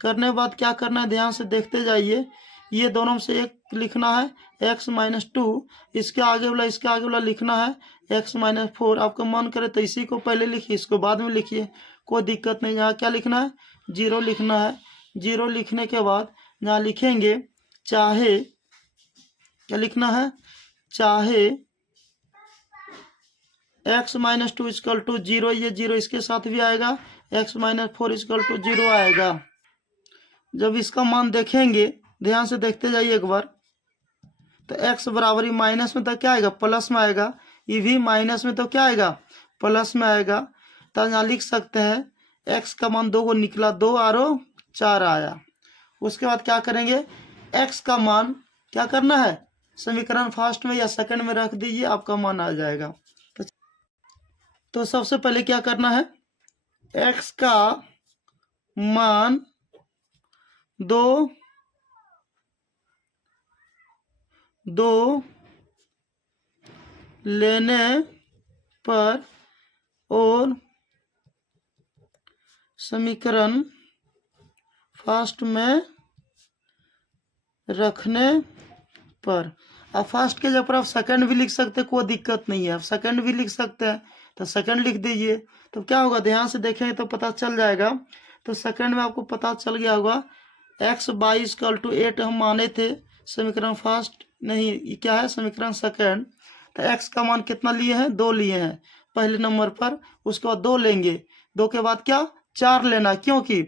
करने के बाद क्या करना है, ध्यान से देखते जाइए, ये दोनों में से एक लिखना है x - 2, इसके आगे वाला लिखना है x - 4। आपका मन करे तो इसी को पहले लिखिए, इसको बाद में लिखिए, कोई दिक्कत नहीं। यहाँ क्या लिखना है, 0 लिखना है। 0 लिखने के बाद यहाँ लिखेंगे चाहे, क्या लिखना है, चाहे x - 2 इक्वल टू 0, ये 0 इसके साथ भी आएगा, x - 4 इक्वल टू 0 आएगा। जब इसका मान देखेंगे, ध्यान से देखते जाइए एक बार, तो x बराबर ही माइनस में तो क्या आएगा, प्लस में आएगा, ये भी माइनस में तो क्या आएगा, प्लस में आएगा। तो यहाँ लिख सकते हैं x का मान 2 को निकला, 2 और 4 आया। उसके बाद क्या करेंगे, x का मान क्या करना है, समीकरण फर्स्ट में या सेकंड में रख दीजिए, आपका मान आ जाएगा। तो सबसे पहले क्या करना है, x का मान 2 लेने पर और समीकरण फर्स्ट में रखने पर। अब फर्स्ट के जगह आप सेकंड भी लिख सकते हैं, कोई दिक्कत नहीं है, आप सेकंड भी लिख सकते हैं तो सेकंड लिख दीजिए। तो क्या होगा, ध्यान से देखेंगे तो पता चल जाएगा। तो सेकंड में आपको पता चल गया होगा x बाई इक्वल टू 8 हम माने थे समीकरण फर्स्ट, नहीं क्या है समीकरण सेकंड। तो x का मान कितना लिए हैं, 2 लिए हैं पहले नंबर पर, उसके बाद 2 लेंगे, 2 के बाद क्या 4 लेना, क्योंकि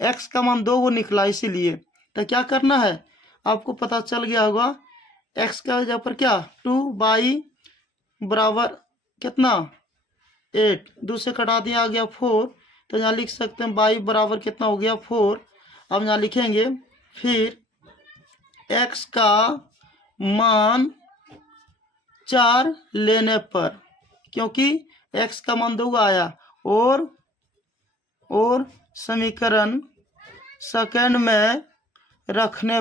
x का मान 2 वो निकला इसीलिए। तो क्या करना है, आपको पता चल गया होगा, x का जगह पर क्या 2 बाई बराबर कितना 8, 2 से कटा दिया आ गया 4, तो यहाँ लिख सकते हैं बाई बराबर कितना हो गया 4। अब यहाँ लिखेंगे फिर x का मान 4 लेने पर, क्योंकि x का मान 2 आया, और समीकरण सेकंड में रखने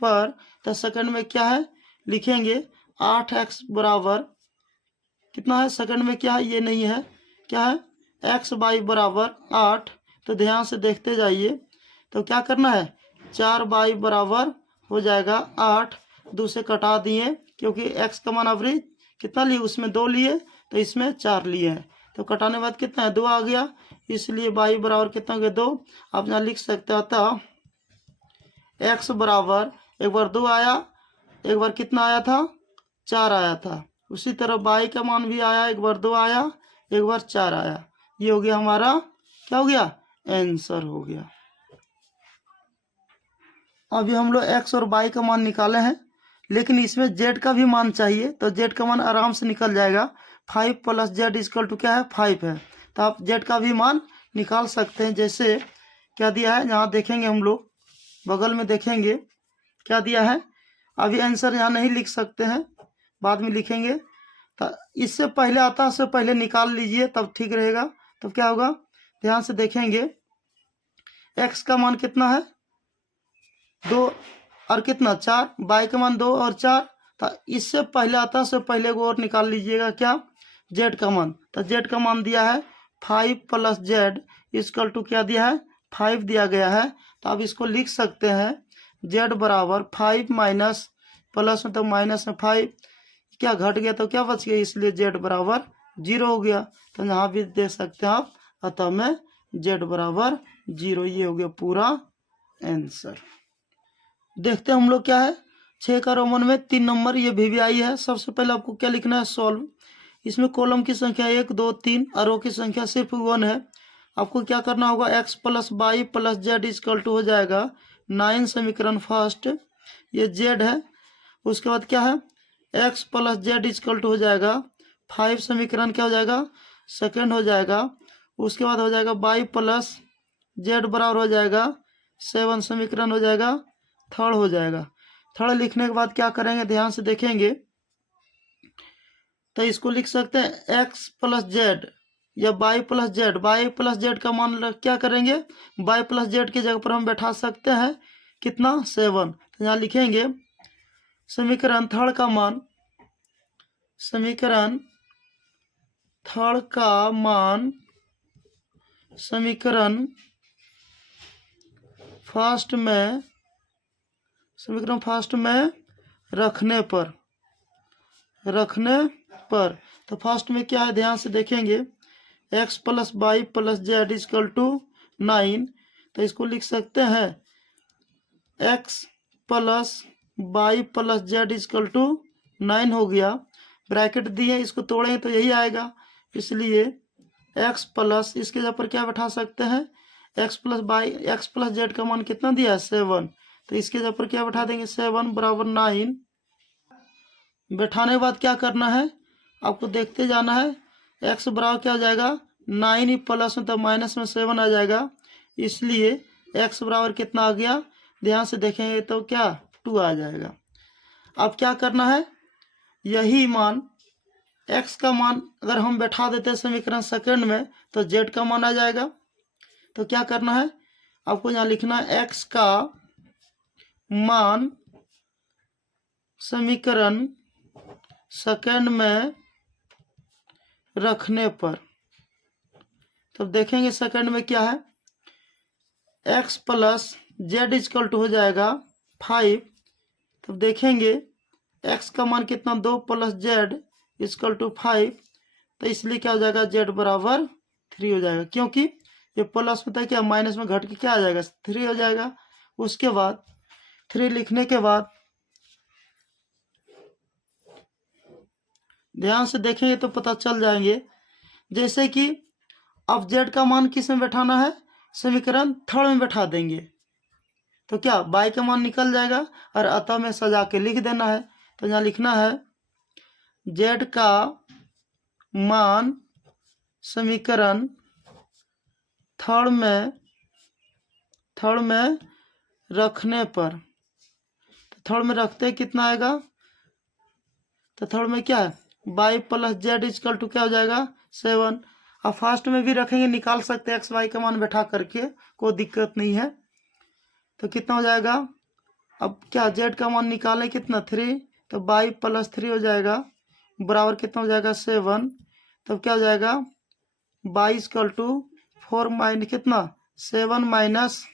पर तो सेकंड में क्या है लिखेंगे 8x बराबर कितना है, सेकंड में क्या है ये नहीं है, क्या है x बाई बराबर 8। तो ध्यान से देखते जाइए, तो क्या करना है, 4y बराबर हो जाएगा 8। 2 से कटा दिए क्योंकि x का मान एवरेज कितना लिए, उसमें 2 लिए तो इसमें 4 लिए हैं, तो कटाने के बाद कितना है 2 आ गया, इसलिए y बराबर कितना हो गया 2। आप यहाँ लिख सकते हो, अतः x बराबर एक बार 2 आया, एक बार कितना आया था 4 आया था, उसी तरह y का मान भी आया, एक बार 2 आया, एक बार 4 आया। ये हो गया हमारा, क्या हो गया, आंसर हो गया। अभी हम लोग x और y का मान निकाले हैं, लेकिन इसमें z का भी मान चाहिए, तो z का मान आराम से निकल जाएगा। 5 प्लस जेड इजकल टू क्या है, 5 है, तो आप z का भी मान निकाल सकते हैं। जैसे क्या दिया है, यहाँ देखेंगे हम लोग, बगल में देखेंगे क्या दिया है। अभी आंसर यहाँ नहीं लिख सकते हैं, बाद में लिखेंगे, तो इससे पहले आता है, उससे पहले निकाल लीजिए तब ठीक रहेगा। तब क्या होगा, ध्यान से देखेंगे, x का मान कितना है 2 और कितना 4, y का मान 2 और 4, तो इससे पहले आता है, उससे पहले को और निकाल लीजिएगा क्या, z का मान। तो z का मान दिया है 5 प्लस जेड इजकल टू क्या दिया है 5 दिया गया है। तो आप इसको लिख सकते हैं z बराबर 5 माइनस प्लस में, तो माइनस में 5 क्या घट गया तो क्या बच गया, इसलिए z बराबर 0 हो गया। तो यहाँ भी दे सकते हैं आप, अतः में z बराबर 0। ये हो गया पूरा आंसर। देखते हैं हम लोग क्या है, 6 का रोमन में 3 नंबर, ये भी आई है। सबसे पहले आपको क्या लिखना है, सॉल्व। इसमें कॉलम की संख्या 1 2 3 और रो की संख्या सिर्फ 1 है। आपको क्या करना होगा, x plus y plus z equal to हो जाएगा 9 समीकरण फर्स्ट, ये z है। उसके बाद क्या है, x plus z equal to हो जाएगा 5 समीकरण क्या हो जाएगा, सेकेंड हो जाएगा। उसके बाद हो जाएगा y प्लस जेड बराबर हो जाएगा 7 समीकरण हो जाएगा, थर्ड हो जाएगा। थर्ड लिखने के बाद क्या करेंगे, ध्यान से देखेंगे, तो इसको लिख सकते हैं x प्लस जेड या y plus Z. y plus z का मान क्या करेंगे, y प्लस जेड की जगह पर हम बैठा सकते हैं कितना 7। तो यहाँ लिखेंगे समीकरण थर्ड का मान, समीकरण थर्ड का मान समीकरण फर्स्ट में, समीकरण फर्स्ट में रखने पर तो फर्स्ट में क्या है, ध्यान से देखेंगे, x plus y plus z equal to 9। तो इसको लिख सकते हैं x plus y plus z equal to 9 हो गया। ब्रैकेट दिए, इसको तोड़ेंगे तो यही आएगा, इसलिए x प्लस, इसके जगह पर क्या बैठा सकते हैं, x plus y, x plus z का मान कितना दिया है 7, तो इसके जगह पर क्या बैठा देंगे 7 बराबर 9। बैठाने के बाद क्या करना है, आपको देखते जाना है, x बराबर क्या हो जाएगा 9 ही प्लस में, तो माइनस में 7 आ जाएगा, इसलिए x बराबर कितना आ गया, ध्यान से देखेंगे तो क्या 2 आ जाएगा। अब क्या करना है, यही मान x का मान अगर हम बैठा देते हैं समीकरण सेकंड में, तो z का मान आ जाएगा। तो क्या करना है, आपको यहाँ लिखना है x का मान समीकरण सेकंड में रखने पर, तो देखेंगे सेकंड में क्या है, x plus z equal to हो जाएगा 5। तब देखेंगे x का मान कितना 2 प्लस जेड इजकल टू 5, तो इसलिए क्या हो जाएगा z बराबर 3 हो जाएगा, क्योंकि ये प्लस में था क्या माइनस में घट के क्या आ जाएगा 3 हो जाएगा। उसके बाद 3 लिखने के बाद ध्यान से देखेंगे तो पता चल जाएंगे, जैसे कि अब z का मान किस में बैठाना है, समीकरण थर्ड में बैठा देंगे, तो क्या y का मान निकल जाएगा और अतः में सजा के लिख देना है। तो यहाँ लिखना है z का मान समीकरण थर्ड में रखने पर, तो थर्ड में रखते कितना आएगा, तो थर्ड में क्या है y plus z equal to क्या हो जाएगा 7। अब फर्स्ट में भी रखेंगे, निकाल सकते हैं x y का मान बैठा करके, कोई दिक्कत नहीं है। तो कितना हो जाएगा, अब क्या z का मान निकालें कितना 3, तो y प्लस 3 हो जाएगा बराबर कितना हो जाएगा 7। तब क्या हो जाएगा y इजकल टू 4 माइनस कितना 7 माइनस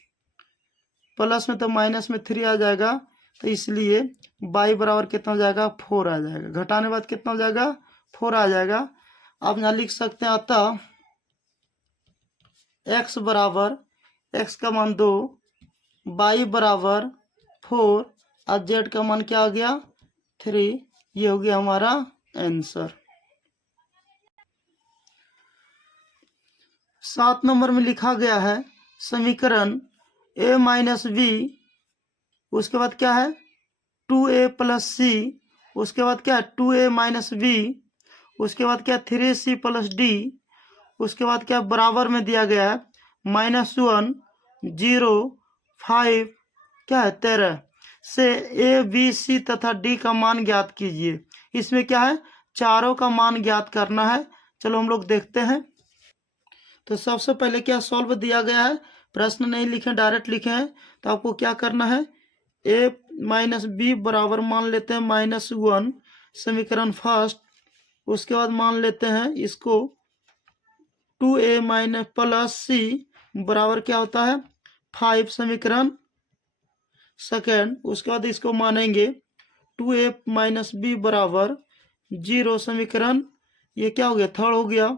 प्लस में तो माइनस में 3 आ जाएगा, तो इसलिए y बराबर कितना हो जाएगा 4 आ जाएगा। घटाने बाद कितना हो जाएगा 4 आ जाएगा। आप यहाँ लिख सकते हैं अतः x बराबर x का मान 2, y बराबर 4 और z का मान क्या आ गया 3। ये हो गया हमारा आंसर। 7 नंबर में लिखा गया है समीकरण a माइनस बी, उसके बाद क्या है 2a प्लस सी, उसके बाद क्या है 2a माइनस बी, उसके बाद क्या 3c प्लस डी, उसके बाद क्या बराबर में दिया गया है -1 0 5 क्या है 13 से ए बी सी तथा डी का मान ज्ञात कीजिए। इसमें क्या है चारों का मान ज्ञात करना है। चलो हम लोग देखते हैं। तो सबसे पहले क्या सॉल्व दिया गया है, प्रश्न नहीं लिखे डायरेक्ट लिखे हैं। तो आपको क्या करना है a माइनस बी बराबर मान लेते हैं -1 समीकरण फर्स्ट। उसके बाद मान लेते हैं इसको 2a माइनस प्लस सी बराबर क्या होता है 5 समीकरण सेकेंड। उसके बाद इसको मानेंगे 2a माइनस बी बराबर 0 समीकरण, ये क्या हो गया थर्ड हो गया।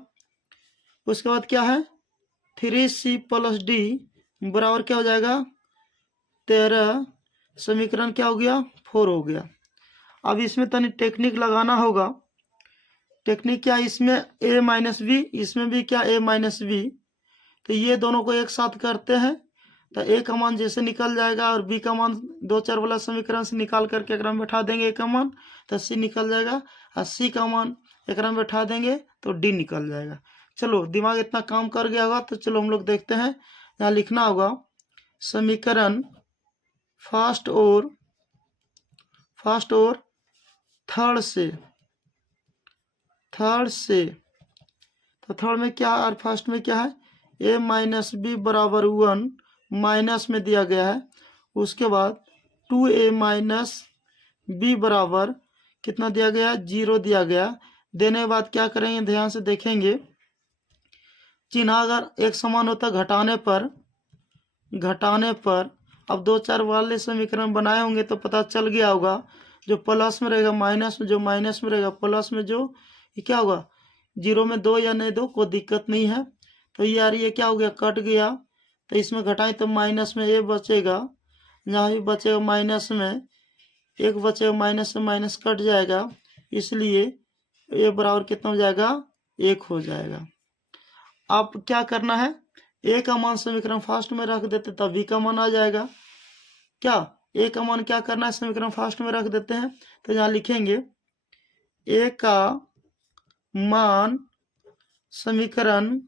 उसके बाद क्या है 3c प्लस डी बराबर क्या हो जाएगा 13 समीकरण क्या हो गया 4 हो गया। अब इसमें तनी टेक्निक लगाना होगा। टेक्निक क्या इसमें a माइनस बी, इसमें भी क्या a माइनस बी, तो ये दोनों को एक साथ करते हैं तो a का मान जैसे निकल जाएगा और b का मान 2 4 वाला समीकरण से निकाल करके एक में बैठा देंगे a का मान तो c निकल जाएगा और c का मान एक में बैठा देंगे तो d निकल जाएगा। चलो दिमाग इतना काम कर गया होगा तो चलो हम लोग देखते हैं। यहाँ लिखना होगा समीकरण फर्स्ट और थर्ड से तो थर्ड में क्या और फर्स्ट में क्या है a माइनस बी बराबर 1 माइनस में दिया गया है। उसके बाद 2a माइनस बी बराबर कितना दिया गया 0 दिया गया। देने के बाद क्या करेंगे ध्यान से देखेंगे, चिन्ह अगर एक समान होता घटाने पर अब 2 4 वाले समीकरण बनाए होंगे तो पता चल गया होगा जो प्लस में रहेगा माइनस में, जो माइनस में रहेगा प्लस में, जो ये क्या होगा 0 में 2 या नहीं 2 कोई दिक्कत नहीं है। तो यार ये क्या हो गया कट गया, तो इसमें घटाएं तो माइनस में ए बचेगा, यहाँ भी बचेगा माइनस में एक बचेगा, माइनस से माइनस कट जाएगा, इसलिए ए बराबर कितना हो जाएगा 1 हो जाएगा। अब क्या करना है ए का मान समीकरण फर्स्ट में रख देते तब बी का मान आ जाएगा। क्या ए का मान क्या करना है समीकरण फर्स्ट में रख देते हैं तो यहाँ लिखेंगे ए का मान समीकरण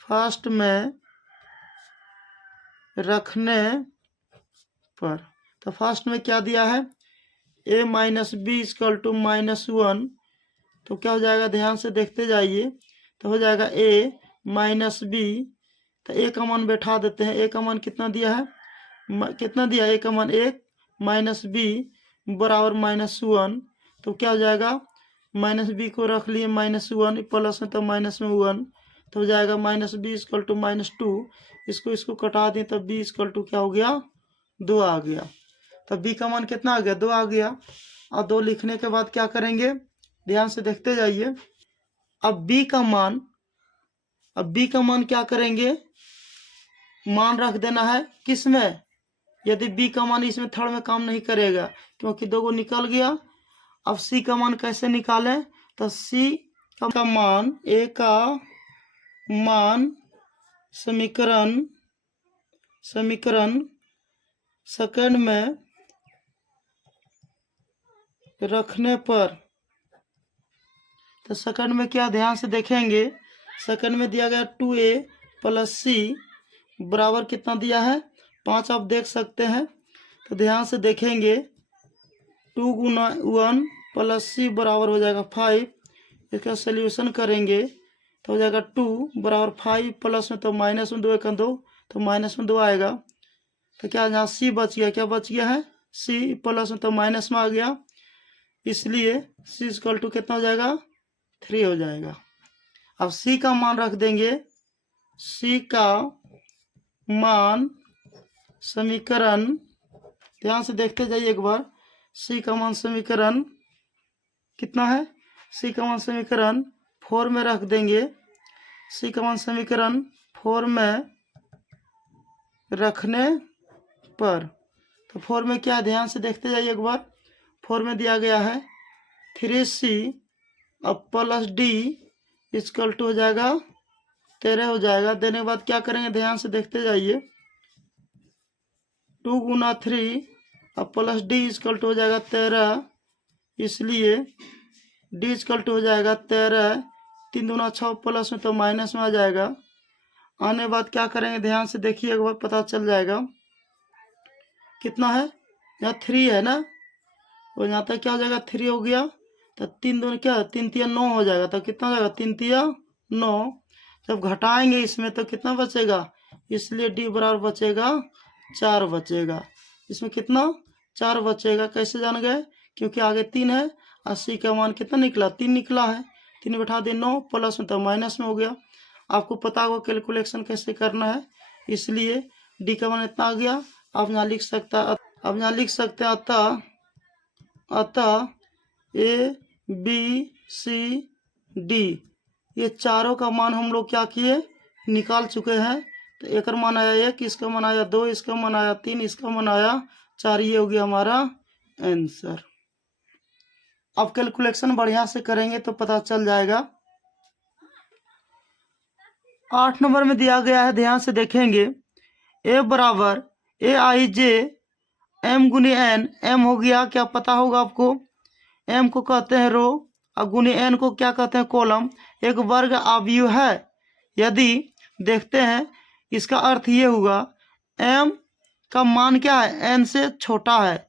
फर्स्ट में रखने पर, तो फर्स्ट में क्या दिया है a minus b equal to -1, तो क्या हो जाएगा ध्यान से देखते जाइए, तो हो जाएगा a माइनस बी, तो a का मान बैठा देते हैं। a का मान कितना दिया है कितना दिया a का मान 1 माइनस बी बराबर -1, तो क्या हो जाएगा माइनस बी को रख लिए -1 प्लस में तो माइनस में 1, तो हो जाएगा माइनस बी इक्वल टू -2, इसको कटा दें तो बी इक्वल टू क्या हो गया 2 आ गया। तो बी का मान कितना आ गया 2 आ गया। और 2 लिखने के बाद क्या करेंगे ध्यान से देखते जाइए। अब b का मान क्या करेंगे मान रख देना है किस में, यदि b का मान इसमें थर्ड में काम नहीं करेगा क्योंकि 2 को निकल गया। अब c का मान कैसे निकालें, तो c का मान a का मान समीकरण सेकंड में रखने पर, तो सेकंड में क्या ध्यान से देखेंगे, सेकंड में दिया गया 2a प्लस सी बराबर कितना दिया है 5, आप देख सकते हैं। तो ध्यान से देखेंगे 2 गुना 1 प्लस सी बराबर हो जाएगा 5, इसका सोल्यूशन करेंगे तो हो जाएगा 2 बराबर 5 प्लस में तो माइनस में 2 1 2, तो माइनस में 2 आएगा। तो क्या यहाँ सी बच गया, क्या बच गया है सी प्लस में तो माइनस में आ गया, इसलिए सी इक्वल टू कितना हो जाएगा 3 हो जाएगा। अब सी का मान रख देंगे, सी का मान समीकरण, ध्यान से देखते जाइए एक बार। सी का मान समीकरण कितना है, सी का मान समीकरण 4 में रख देंगे। सी का मान समीकरण 4 में रखने पर, तो 4 में क्या है, ध्यान से देखते जाइए एक बार। 4 में दिया गया है 3c अब प्लस डी इक्वल टू हो जाएगा 13 हो जाएगा। देने के बाद क्या करेंगे, ध्यान से देखते जाइए। 2 गुना 3 अब प्लस डी इक्वल टू हो जाएगा 13, इसलिए डी इक्वल टू हो जाएगा 13। 3 दूना 6 प्लस में तो माइनस में आ जाएगा। आने बाद क्या करेंगे, ध्यान से देखिए एक बार, पता चल जाएगा कितना है। यहाँ 3 है ना, और यहाँ तक क्या हो जाएगा 3 हो गया, तो 3 दूनी क्या, 3 तिया 9 हो जाएगा। तो कितना हो जाएगा 3 तिया 9। जब घटाएंगे इसमें तो कितना बचेगा, इसलिए डी बराबर बचेगा 4 बचेगा। इसमें कितना 4 बचेगा, कैसे जान गए, क्योंकि आगे 3 है। 80 का मान कितना निकला, 3 निकला है। 3 बैठा दे 9 प्लस में तो माइनस में हो गया। आपको पता होगा कैलकुलेशन कैसे करना है, इसलिए डी का मान इतना आ गया। आप यहाँ लिख सकते हैं, अब यहाँ लिख सकते हैं अतः ए बी सी डी ये चारों का मान हम लोग क्या किए, निकाल चुके हैं। तो एक का मान आया 1, इसका मान आया 2, इसका मान आया 3, इसका मान आया 4। ये हो गया हमारा आंसर। अब कैलकुलेशन बढ़िया से करेंगे तो पता चल जाएगा। 8 नंबर में दिया गया है, ध्यान से देखेंगे। ए बराबर ए आई जे एम गुनी एन। एम हो गया, क्या पता होगा आपको, एम को कहते हैं रो और गुनी एन को क्या कहते हैं, कॉलम। एक वर्ग आव्यूह है। यदि देखते हैं, इसका अर्थ ये हुआ एम का मान क्या है, एन से छोटा है,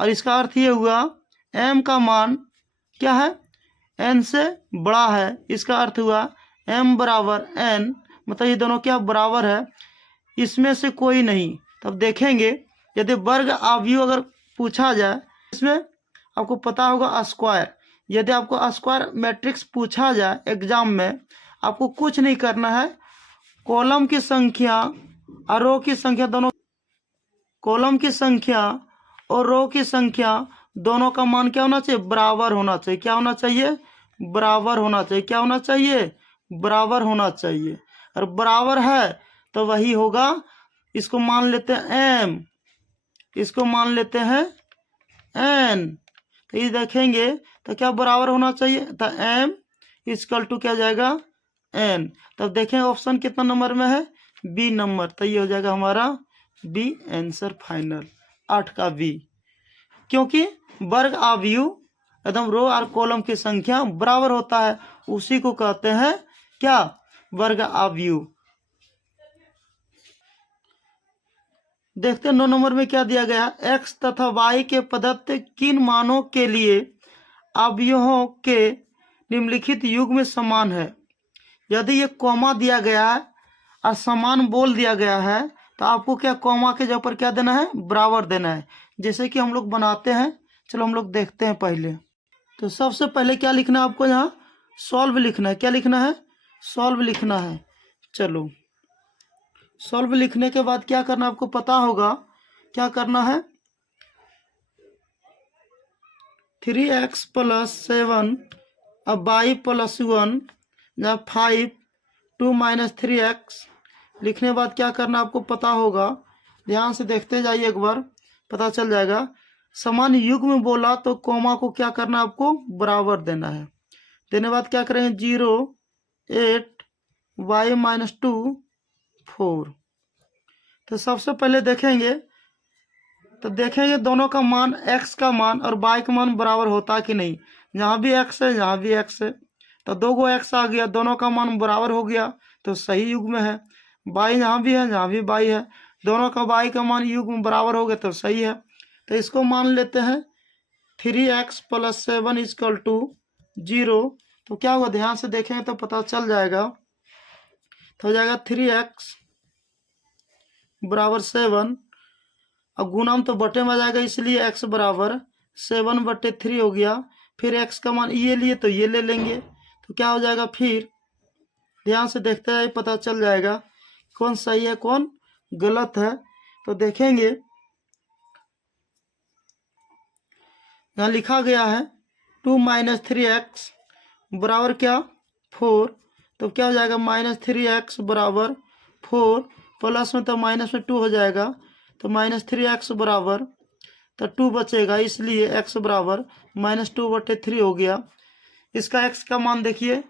और इसका अर्थ ये हुआ एम का मान क्या है, एन से बड़ा है। इसका अर्थ हुआ एम बराबर एन, मतलब ये दोनों क्या बराबर है, इसमें से कोई नहीं। तब देखेंगे यदि वर्ग आव्यूह अगर पूछा जाए, इसमें आपको पता होगा स्क्वायर। यदि आपको स्क्वायर मैट्रिक्स पूछा जाए एग्जाम में, आपको कुछ नहीं करना है, कॉलम की संख्या और रो की संख्या दोनों, कॉलम की संख्या और रो की संख्या दोनों का मान क्या होना चाहिए, बराबर होना चाहिए। क्या होना चाहिए, बराबर होना चाहिए। क्या होना चाहिए, बराबर होना चाहिए। और बराबर है तो वही होगा। इसको मान लेते हैं एम, इसको मान लेते हैं एन। तो ये देखेंगे तो क्या बराबर होना चाहिए, तो एम इक्वल टू क्या जाएगा एन। तब देखें ऑप्शन कितना नंबर में है, बी नंबर। तो ये हो जाएगा हमारा बी आंसर फाइनल, 8 का बी। क्योंकि वर्ग आव्यूह एकदम रो और कॉलम की संख्या बराबर होता है, उसी को कहते हैं क्या, वर्ग आव्यूह। देखते हैं 9 नंबर में क्या दिया गया। x तथा y के प्रदत्त किन मानों के लिए अवयवों के निम्नलिखित युग्म समान है। यदि ये कॉमा दिया गया है और समान बोल दिया गया है, तो आपको क्या कॉमा के जगह पर क्या देना है, बराबर देना है। जैसे कि हम लोग बनाते हैं, चलो हम लोग देखते हैं पहले। तो सबसे पहले क्या लिखना है आपको, यहाँ सॉल्व लिखना है। क्या लिखना है, सॉल्व लिखना है। चलो सॉल्व लिखने के बाद क्या करना आपको पता होगा, क्या करना है, 3x प्लस 7 अब y प्लस 1 या 5 2 माइनस 3x लिखने के बाद क्या करना आपको पता होगा। ध्यान से देखते जाइए एक बार, पता चल जाएगा। समान युग्म में बोला तो कोमा को क्या करना आपको, बराबर देना है। देने बाद क्या करेंगे, 0 8 y माइनस 2 4। तो सबसे पहले देखेंगे, तो देखेंगे दोनों का मान, x का मान और y का मान बराबर होता है कि नहीं। यहाँ भी x है, यहाँ भी x है, तो 2 गो x आ गया, दोनों का मान बराबर हो गया, तो सही युग्म में है। y यहाँ भी है, यहाँ भी y है, दोनों का y का मान युग्म बराबर हो गया, तो सही है। तो इसको मान लेते हैं 3x प्लस 7 इक्वल टू 0। तो क्या होगा, ध्यान से देखेंगे तो पता चल जाएगा। तो हो जाएगा 3x बराबर 7, अब गुणाम तो बटे में आ जाएगा, इसलिए x बराबर 7/3 हो गया। फिर x का मान ये लिए तो ये ले लेंगे, तो क्या हो जाएगा, फिर ध्यान से देखते हैं पता चल जाएगा कौन सही है कौन गलत है। तो देखेंगे यहाँ लिखा गया है 2 - 3x बराबर क्या 4। तो क्या हो जाएगा -3x बराबर 4, प्लस में तो माइनस में 2 हो जाएगा, तो -3x बराबर तो 2 बचेगा, इसलिए x बराबर -2/3 हो गया। इसका x का मान देखिए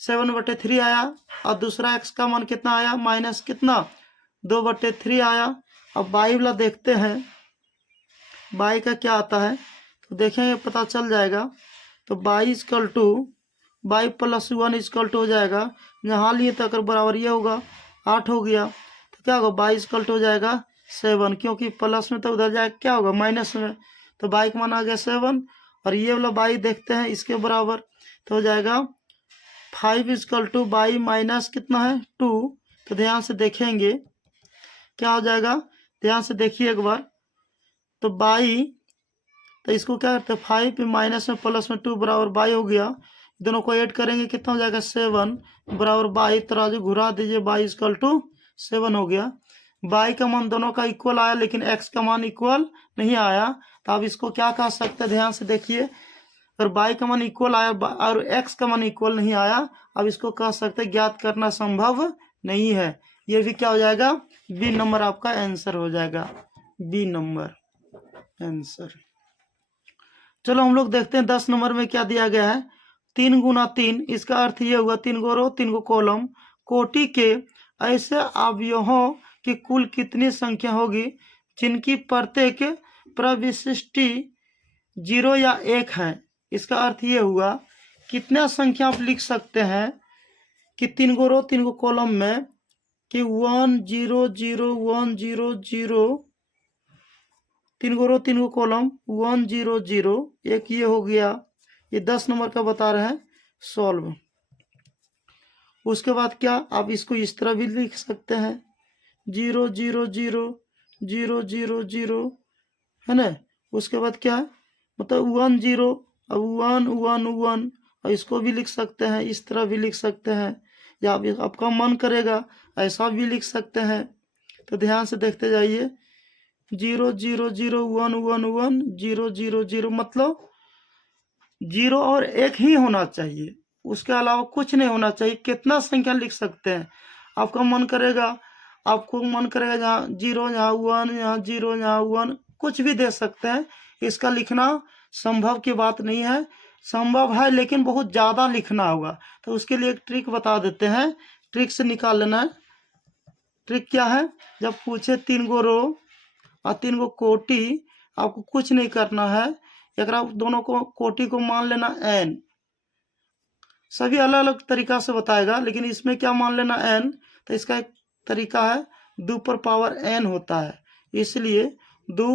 7/3 आया, और दूसरा x का मान कितना आया माइनस कितना 2/3 आया। अब y वाला देखते हैं y का क्या आता है, तो देखेंगे पता चल जाएगा। तो y = y + 1 = हो जाएगा, यहाँ लिए तो अगर बराबर ये होगा 8 हो गया, तो क्या होगा y = हो जाएगा 7, क्योंकि प्लस में तो उधर जाएगा क्या होगा माइनस में, तो y का मान आ गया 7। और ये वाला y देखते हैं इसके बराबर, तो हो जाएगा 5 = y माइनस कितना है 2। तो ध्यान से देखेंगे क्या हो जाएगा, ध्यान से देखिए एक बार। तो y, तो इसको क्या करते हैं 5 माइनस में प्लस में 2 बराबर y हो गया, दोनों को ऐड करेंगे कितना हो जाएगा 7 बराबर y, तराजू घुरा दीजिए y = 7 हो गया। y का मान दोनों का इक्वल आया, लेकिन x का मान इक्वल नहीं आया, तो अब इसको क्या कह सकते हैं, ध्यान से देखिए। अगर y का मान इक्वल आया और x का मान इक्वल नहीं आया, अब इसको कह सकते हैं ज्ञात करना संभव नहीं है। ये भी क्या हो जाएगा बी नंबर आपका आंसर हो जाएगा, बी नंबर आंसर। चलो हम लोग देखते हैं 10 नंबर में क्या दिया गया है। 3 × 3, इसका अर्थ ये हुआ 3 गो रो 3 गो कॉलम, कोटि के ऐसे अवयवों की कुल कितनी संख्या होगी जिनकी प्रत्येक प्रविष्टि 0 या 1 है। इसका अर्थ ये हुआ कितना संख्या आप लिख सकते हैं कि 3 गो रो 3 गो कॉलम में कि 1 0 0 1 0 0, 3 गो रो 3 गो कॉलम 1 0 0, एक ये हो गया, ये 10 नंबर का बता रहे हैं सॉल्व। उसके बाद क्या आप इसको इस तरह भी लिख सकते हैं 0 0 0 0 0 0, है ना। उसके बाद क्या मतलब 1 0, अब 1 1 1, और इसको भी लिख सकते हैं, इस तरह भी लिख सकते हैं, या आपका मन करेगा ऐसा भी लिख सकते हैं। तो ध्यान से देखते जाइए 0 0 0 1 1 1 0 0 0, मतलब 0 और 1 ही होना चाहिए, उसके अलावा कुछ नहीं होना चाहिए। कितना संख्या लिख सकते हैं आपका मन करेगा, आपको मन करेगा जहाँ 0 यहाँ 1 यहाँ 0 यहाँ 1, कुछ भी दे सकते हैं। इसका लिखना संभव की बात नहीं है, संभव है लेकिन बहुत ज़्यादा लिखना होगा। तो उसके लिए एक ट्रिक बता देते हैं, ट्रिक से निकाल लेना है। ट्रिक क्या है, जब पूछे 3 गो रो और 3 गो कोटि, आपको कुछ नहीं करना है, अगर आप दोनों को कोटि को मान लेना n, सभी अलग अलग तरीका से बताएगा, लेकिन इसमें क्या मान लेना n, तो इसका एक तरीका है 2 पर पावर n होता है, इसलिए 2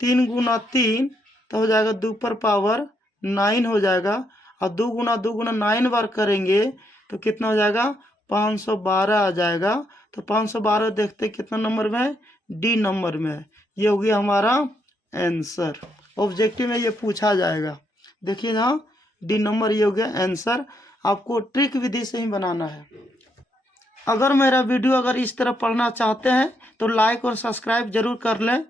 3 × 3 तो हो जाएगा 2 पर पावर 9 हो जाएगा, और 2 × 2 × 9 बार करेंगे तो कितना हो जाएगा 512 आ जाएगा। तो 512 देखते कितना नंबर में है, डी नंबर में है। ये हो गया हमारा आंसर, ऑब्जेक्टिव में ये पूछा जाएगा। देखिए ना डी नंबर, ये हो गया आंसर। आपको ट्रिक विधि से ही बनाना है। अगर मेरा वीडियो अगर इस तरह पढ़ना चाहते हैं तो लाइक और सब्सक्राइब जरूर कर लें।